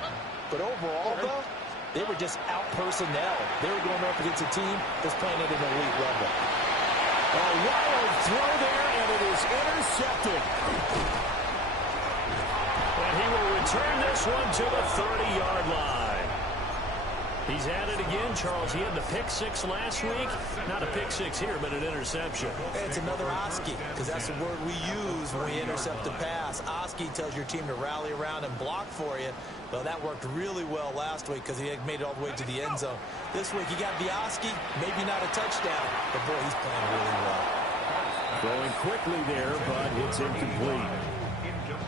But overall, though, they were just out-personnel. They were going up against a team that's playing at an elite level. A wild throw there, and it is intercepted. And he will return this one to the 30-yard line. He's at it again, Charles. He had the pick six last week. Not a pick six here, but an interception. It's another Oski, because that's the word we use when we intercept a pass. Oski tells your team to rally around and block for you. Well, that worked really well last week because he had made it all the way to the end zone. This week, he got the Oski, maybe not a touchdown, but boy, he's playing really well. Throwing quickly there, but it's incomplete.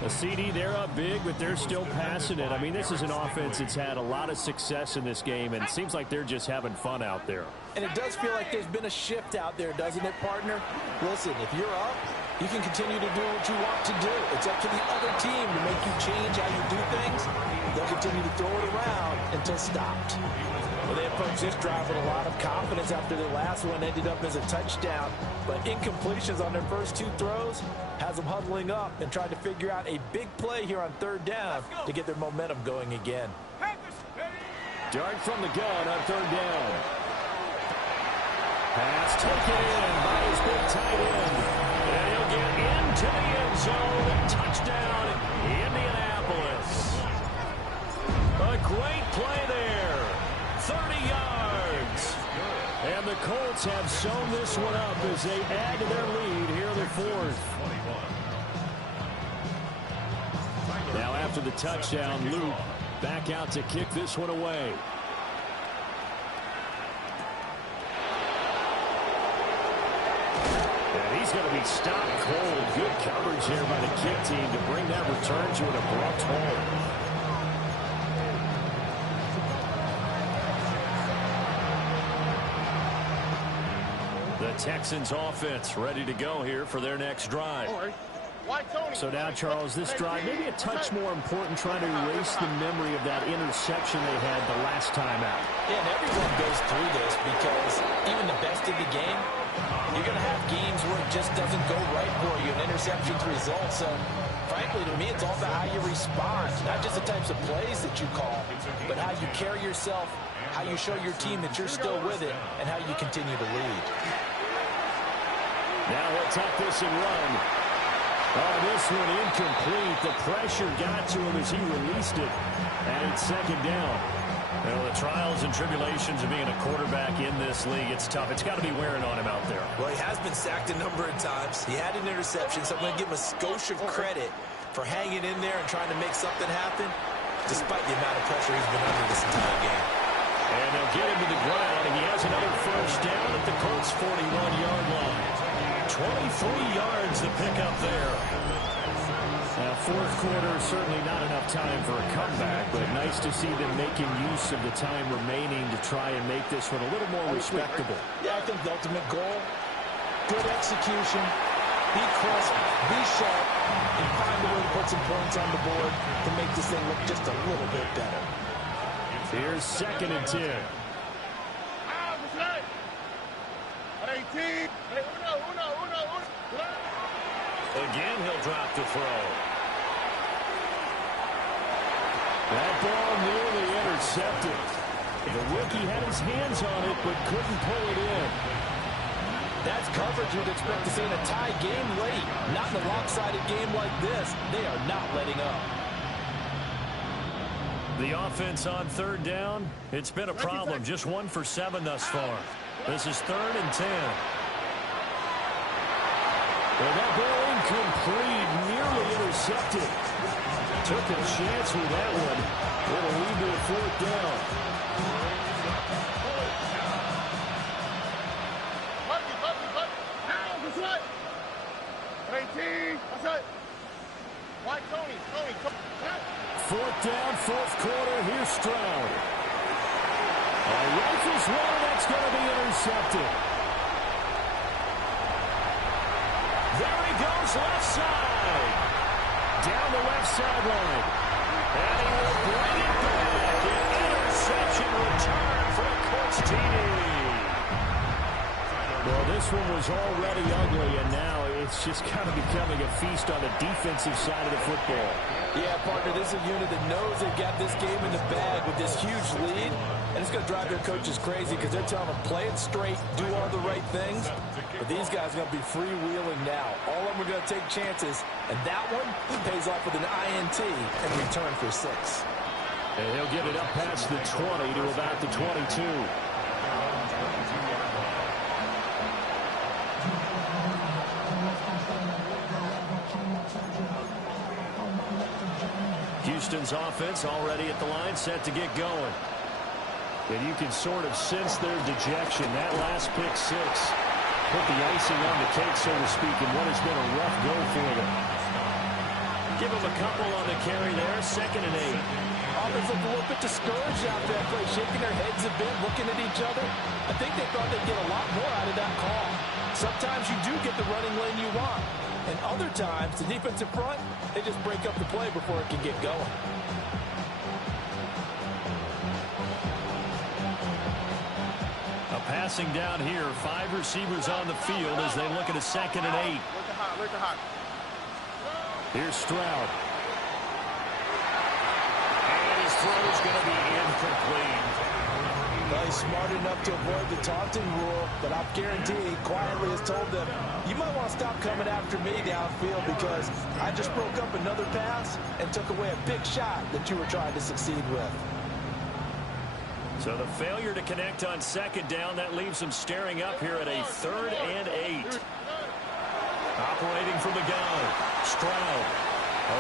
A CD, they're up big, but they're still passing it. I mean, this is an offense that's had a lot of success in this game, and it seems like they're just having fun out there. And it does feel like there's been a shift out there, doesn't it, partner? Listen, if you're up, you can continue to do what you want to do. It's up to the other team to make you change how you do things. They'll continue to throw it around until stopped. Well, they approached this drive with a lot of confidence after their last one ended up as a touchdown. But incompletions on their first two throws has them huddling up and trying to figure out a big play here on third down to get their momentum going again. Dart from the gun on third down. Pass taken in by his big tight end. And he'll get into the end zone. Touchdown, Indianapolis. A great play there. 30 yards. And the Colts have sewn this one up as they add to their lead here in the fourth. Now after the touchdown, Luke back out to kick this one away. And he's going to be stopped cold. Good coverage here by the kick team to bring that return to an abrupt halt. The Texans offense ready to go here for their next drive. So now, Charles, this drive maybe a touch more important, trying to erase the memory of that interception they had the last time out. Yeah, and everyone goes through this because even the best in the game, you're going to have games where it just doesn't go right for you, and interceptions result. So, frankly, to me, it's all about how you respond, not just the types of plays that you call, but how you carry yourself, how you show your team that you're still with it, and how you continue to lead. Now he'll tuck this and run. Oh, this one incomplete. The pressure got to him as he released it. And it's second down. Well, the trials and tribulations of being a quarterback in this league, it's tough. It's got to be wearing on him out there. Well, he has been sacked a number of times. He had an interception, so I'm going to give him a skosh of credit for hanging in there and trying to make something happen, despite the amount of pressure he's been under this entire game. And they'll get him to the ground, and he has another first down at the Colts' 41-yard line. 23 yards to pick up there. Fourth quarter, certainly not enough time for a comeback, but nice to see them making use of the time remaining to try and make this one a little more respectable. Yeah, I think the ultimate goal, good execution, be crisp, be sharp, and find a way to put some points on the board to make this thing look just a little bit better. Here's 2nd and 10. Again, he'll drop the throw. That ball nearly intercepted. The rookie had his hands on it, but couldn't pull it in. That's coverage you'd expect to see in a tie game late. Not in a lopsided game like this. They are not letting up. The offense on third down, it's been a problem. Just 1 for 7 thus far. This is 3rd and 10. Well, that ball incomplete, nearly intercepted. Took a chance with that one. It'll lead to a 4th down. Fourth down, 4th quarter. Here's Stroud. Rifles one, that's going to be intercepted. There he goes, left side. Down the left sideline. And he will bring it back. An interception return for a Colts TD. Well, this one was already ugly, and now it's just kind of becoming a feast on the defensive side of the football. Yeah, partner, this is a unit that knows they've got this game in the bag with this huge lead, and it's going to drive their coaches crazy because they're telling them play it straight, do all the right things, but these guys are going to be freewheeling now. All of them are going to take chances, and that one pays off with an INT and return for 6. And he'll get it up past the 20 to about the 22. Houston's offense already at the line, set to get going. And you can sort of sense their dejection. That last pick 6 put the icing on the cake, so to speak, in what has been a rough go for them. Give them a couple on the carry there, 2nd and 8. Offense looked a little bit discouraged after that play, shaking their heads a bit, looking at each other. I think they thought they'd get a lot more out of that call. Sometimes you do get the running lane you want. And other times, the defensive front, they just break up the play before it can get going. A passing down here. 5 receivers on the field as they look at a 2nd and 8. Here's Stroud. And his throw is going to be incomplete. Well, he's smart enough to avoid the taunting rule, but I guarantee he quietly has told them, you might want to stop coming after me downfield because I just broke up another pass and took away a big shot that you were trying to succeed with. So the failure to connect on 2nd down, that leaves them staring up here at a 3rd and 8. Operating from the gun, Stroud.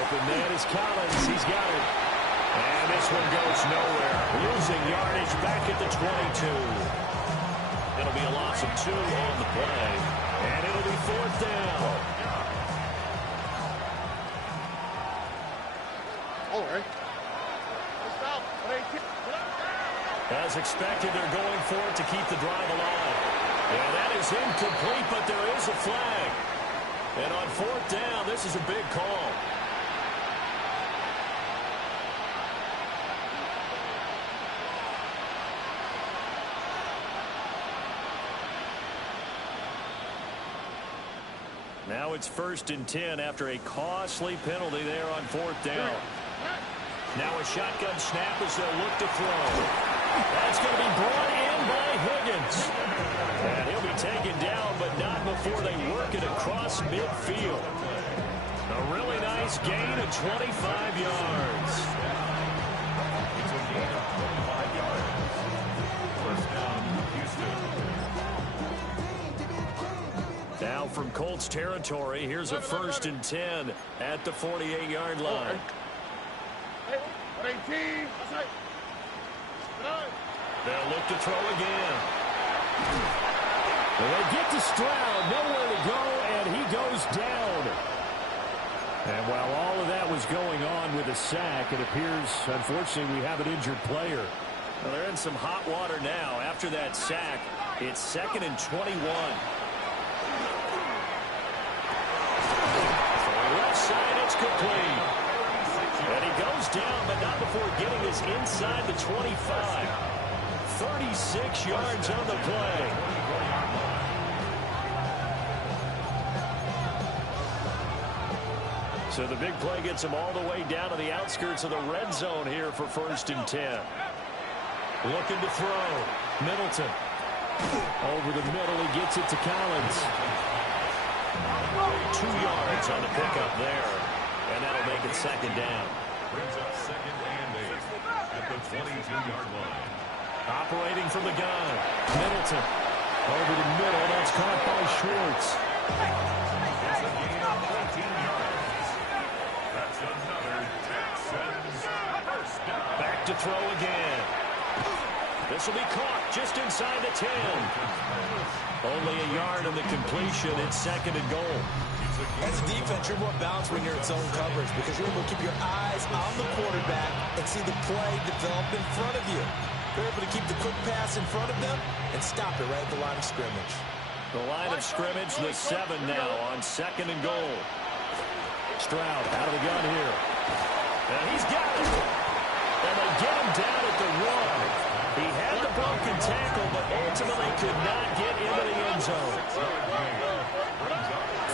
Open man is Collins. He's got it. And this one goes nowhere. Losing yardage back at the 22. It'll be a loss of 2 on the play. And it'll be 4th down. As expected, they're going for it to keep the drive alive. Yeah, that is incomplete, but there is a flag. And on 4th down, this is a big call. Now it's 1st and 10 after a costly penalty there on 4th down. Now a shotgun snap as they'll look to throw. That's going to be brought in by Higgins. And he'll be taken down, but not before they work it across midfield. A really nice gain of 25 yards. First down, Houston. Now from Colts territory, here's a 1st and 10 at the 48-yard line. They'll look to throw again. Well, they get to Stroud, nowhere to go, and he goes down. And while all of that was going on with a sack, it appears, unfortunately, we have an injured player. Well, they're in some hot water now. After that sack, it's 2nd and 21. Left side, it's complete. And he goes down, but not before getting us inside the 25. 36 yards on the play. So the big play gets him all the way down to the outskirts of the red zone here for 1st and 10. Looking to throw. Middleton. Over the middle, he gets it to Collins. 2 yards on the pickup there. And that'll make it 2nd down. Brings up 2nd and 8 at the 22-yard line. Operating from the gun. Middleton. Over the middle. That's caught by Schwartz. It's a gain of 18 yards. That's another Texans first down. Back to throw again. This will be caught just inside the 10. Only a yard on the completion. It's 2nd and goal. As a defense, you're more balanced when you're in zone coverage because you're able to keep your eyes on the quarterback and see the play develop in front of you. You're able to keep the quick pass in front of them and stop it right at the line of scrimmage. The line of scrimmage, the 7 now on 2nd and goal. Stroud out of the gun here. And he's got it. And they get him down at the 1. He had the broken tackle, but ultimately could not get into the end zone.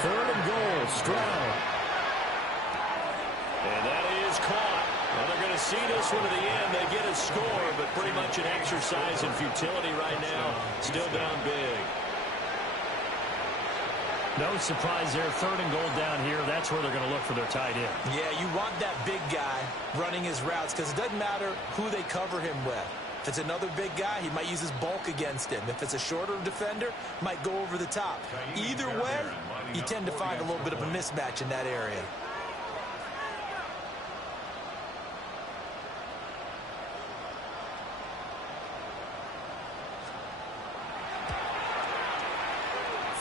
3rd and goal, Stroud. And that is caught. Well, they're going to see this one to the end. They get a score, but pretty much an exercise in futility right now. Still down big. No surprise there. 3rd and goal down here. That's where they're going to look for their tight end. Yeah, you want that big guy running his routes because it doesn't matter who they cover him with. If it's another big guy, he might use his bulk against him. If it's a shorter defender, might go over the top. Either way, you tend to find a little bit of a mismatch in that area.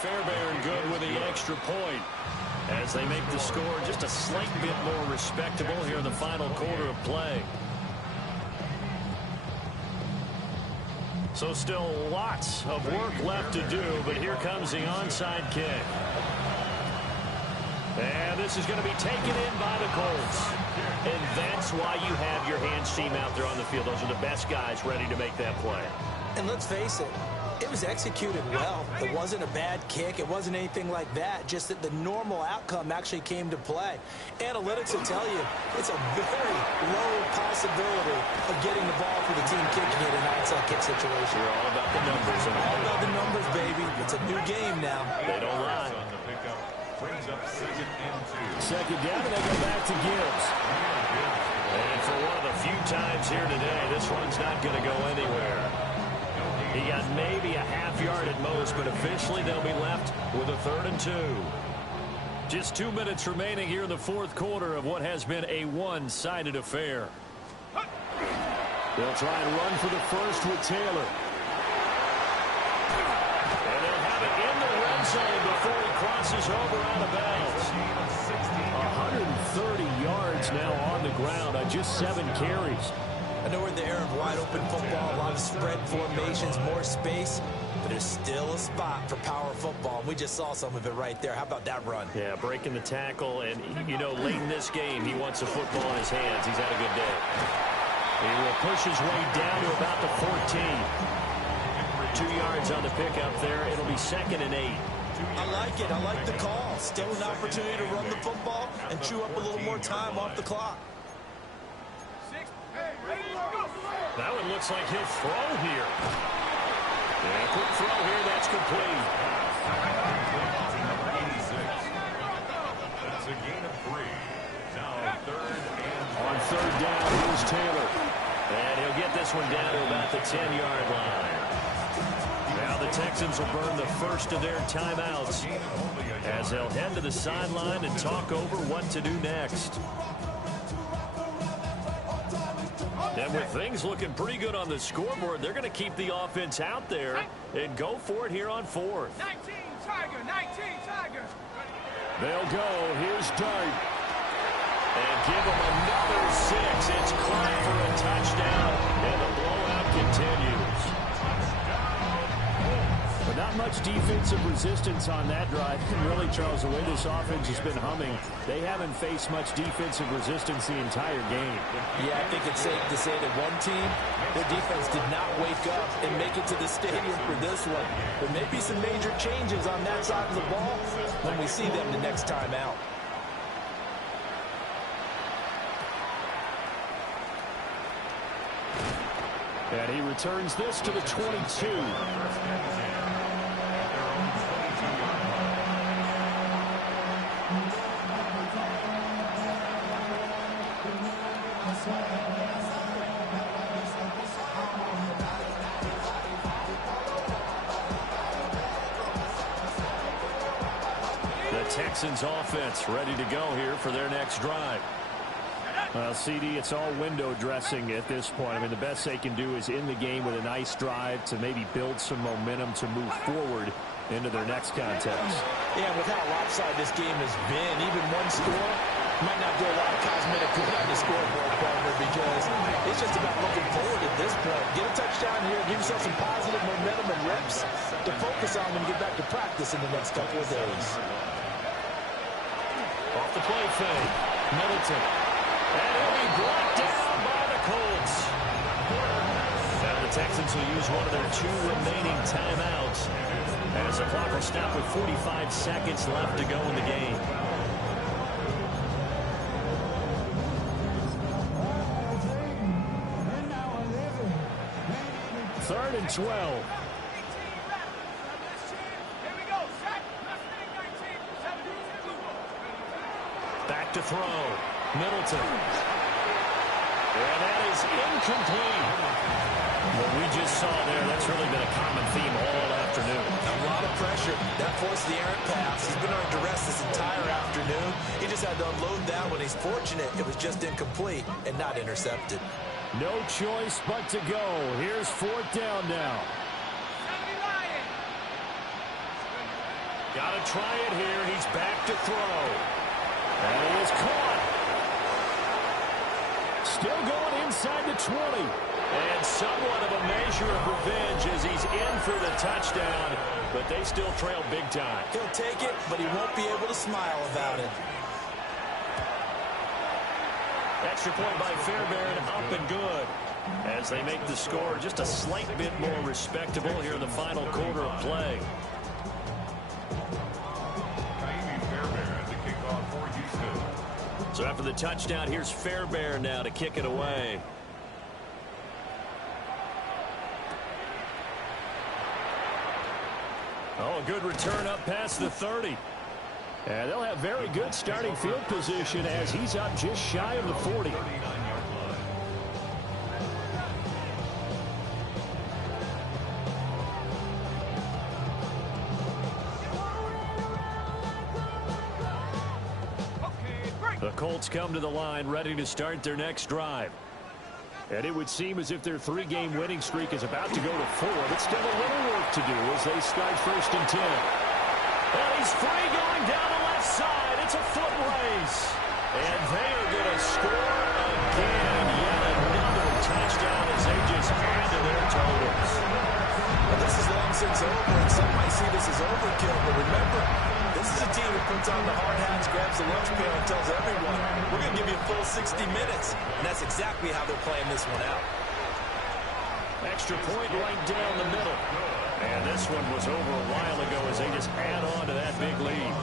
Fairbairn good with the extra point as they make the score just a slight bit more respectable here in the final quarter of play. So still lots of work left to do, but here comes the onside kick. And this is going to be taken in by the Colts. And that's why you have your hands team out there on the field. Those are the best guys ready to make that play. And let's face it, it was executed well. It wasn't a bad kick. It wasn't anything like that. Just that the normal outcome actually came to play. Analytics will tell you it's a very low possibility of getting the ball for the team kicking it in an onside kick situation. We're all about the numbers. All about the numbers, baby. It's a new game now. They don't lie. On the pickup. Brings up 2nd and 2. 2nd down, and they go back to Gibbs. And for one of the few times here today, this one's not going to go anywhere. He got maybe a half yard at most, but officially they'll be left with a 3rd and 2. Just 2 minutes remaining here in the 4th quarter of what has been a one-sided affair. They'll try and run for the first with Taylor. And they'll have it in the red zone before he crosses over out of bounds. 130 yards now on the ground on just 7 carries. I know we're in the era of wide-open football, a lot of spread formations, more space, but there's still a spot for power football. We just saw some of it right there. How about that run? Yeah, breaking the tackle, and, you know, late in this game, he wants the football in his hands. He's had a good day. He will push his way down to about the 14. 2 yards on the pickup there. It'll be 2nd and 8. I like it. I like the call. Still an opportunity to run the football and chew up a little more time off the clock. That one looks like he'll throw here. And a quick throw here, that's complete. Number 86. That's a gain of 3. Now 3rd and 2. On 3rd down, here's Taylor. And he'll get this one down to about the 10-yard line. Now the Texans will burn the first of their timeouts as they'll head to the sideline and talk over what to do next. And with things looking pretty good on the scoreboard, they're going to keep the offense out there and go for it here on 4th. 19 Tiger, 19 Tiger. They'll go. Here's Dart. And give him another 6. It's caught for a touchdown, and the blowout continues. But not much defensive resistance on that drive. And really, Charles, the way this offense has been humming, they haven't faced much defensive resistance the entire game. Yeah, I think it's safe to say that one team, their defense did not wake up and make it to the stadium for this one. There may be some major changes on that side of the ball when we see them the next time out. And he returns this to the 22. The Texans offense ready to go here for their next drive. Well, CD, it's all window dressing at this point. I mean, the best they can do is in the game with a nice drive to maybe build some momentum to move forward into their next contest. Yeah, with how lopsided this game has been, even one score might not do a lot of cosmetic good on the scoreboard, partner, because it's just about looking forward at this point. Get a touchdown here, give yourself some positive momentum and reps to focus on when you get back to practice in the next couple of days. Off the play fake, Middleton. And he'll be brought down by the Colts. Now the Texans will use one of their 2 remaining timeouts as the clock will stop with 45 seconds left to go in the game. Third and 12. Back to throw. Middleton. And that is incomplete. What we just saw there, that's really been a common theme all afternoon. A lot of pressure. That forced the errant pass. He's been under duress this entire afternoon. He just had to unload that one. He's fortunate it was just incomplete and not intercepted. No choice but to go. Here's 4th down now. Got to try it here. He's back to throw. And he is caught. Still going inside the 20. And somewhat of a measure of revenge as he's in for the touchdown. But they still trail big time. He'll take it, but he won't be able to smile about it. Extra point by Fairbairn, up and good. As they make the score just a slight bit more respectable here in the final quarter of play. So after the touchdown, here's Fairbairn now to kick it away. Oh, a good return up past the 30. And they'll have very good starting field position as he's up just shy of the 40. The Colts come to the line ready to start their next drive. And it would seem as if their 3-game winning streak is about to go to 4, but still a little work to do as they start 1st and 10. And he's free going down the left side. It's a foot race. And they are going to score again. Yet another touchdown as they just add to their totals. Well, this is long since over, and some might see this as overkill, but remember, this is a team that puts on the hard hats, grabs the lunch pail, and tells everyone, we're going to give you a full 60 minutes. And that's exactly how they're playing this one out. Extra point right down the middle. And this one was over a while ago as they just add on to that big lead.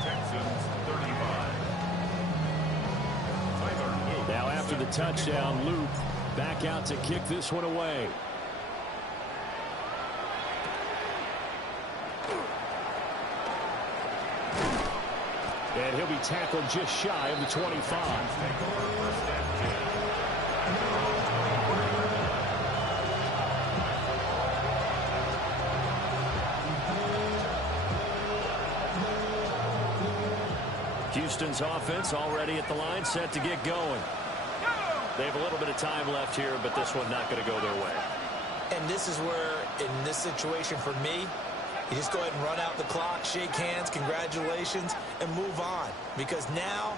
Texans 35. Now after the touchdown, Luke back out to kick this one away. And he'll be tackled just shy of the 25. Houston's offense already at the line, set to get going. They have a little bit of time left here, but this one not going to go their way. And this is where, in this situation for me, you just go ahead and run out the clock, shake hands, congratulations, and move on. Because now,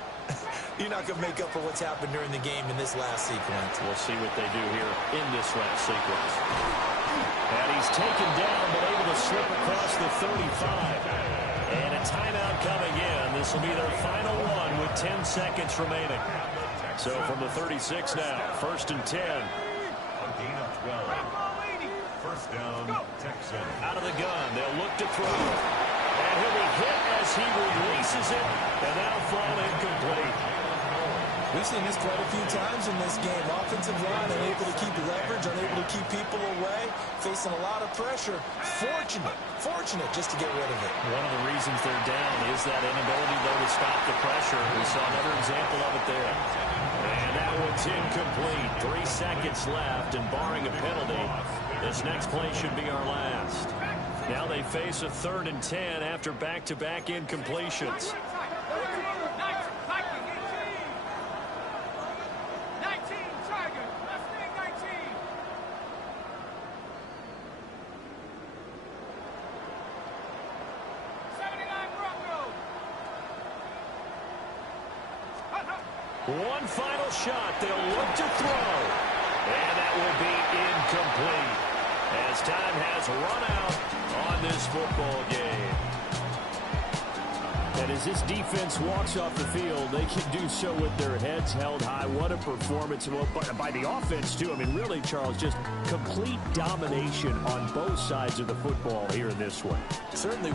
you're not going to make up for what's happened during the game in this last sequence. We'll see what they do here in this last sequence. And he's taken down, but able to slip across the 35. And a timeout coming in. This will be their final one with 10 seconds remaining. So from the 36 now, 1st and 10. A gain of 12. First down, Texans. Out of the gun, they'll look to throw. And he'll be hit as he releases it, and that'll fall incomplete. We've seen this quite a few times in this game. Offensive line unable to keep leverage, unable to keep people away, facing a lot of pressure. Fortunate just to get rid of it. One of the reasons they're down is that inability, though, to stop the pressure. We saw another example of it there. And that one's incomplete. 3 seconds left, and barring a penalty, this next play should be our last. Now they face a 3rd and 10 after back-to-back incompletions. 1 final shot. They'll look to throw. And that will be incomplete as time has run out on this football game. And as this defense walks off the field, they can do so with their heads held high. What a performance by the offense, too. I mean, really, Charles, just complete domination on both sides of the football here in this one. Certainly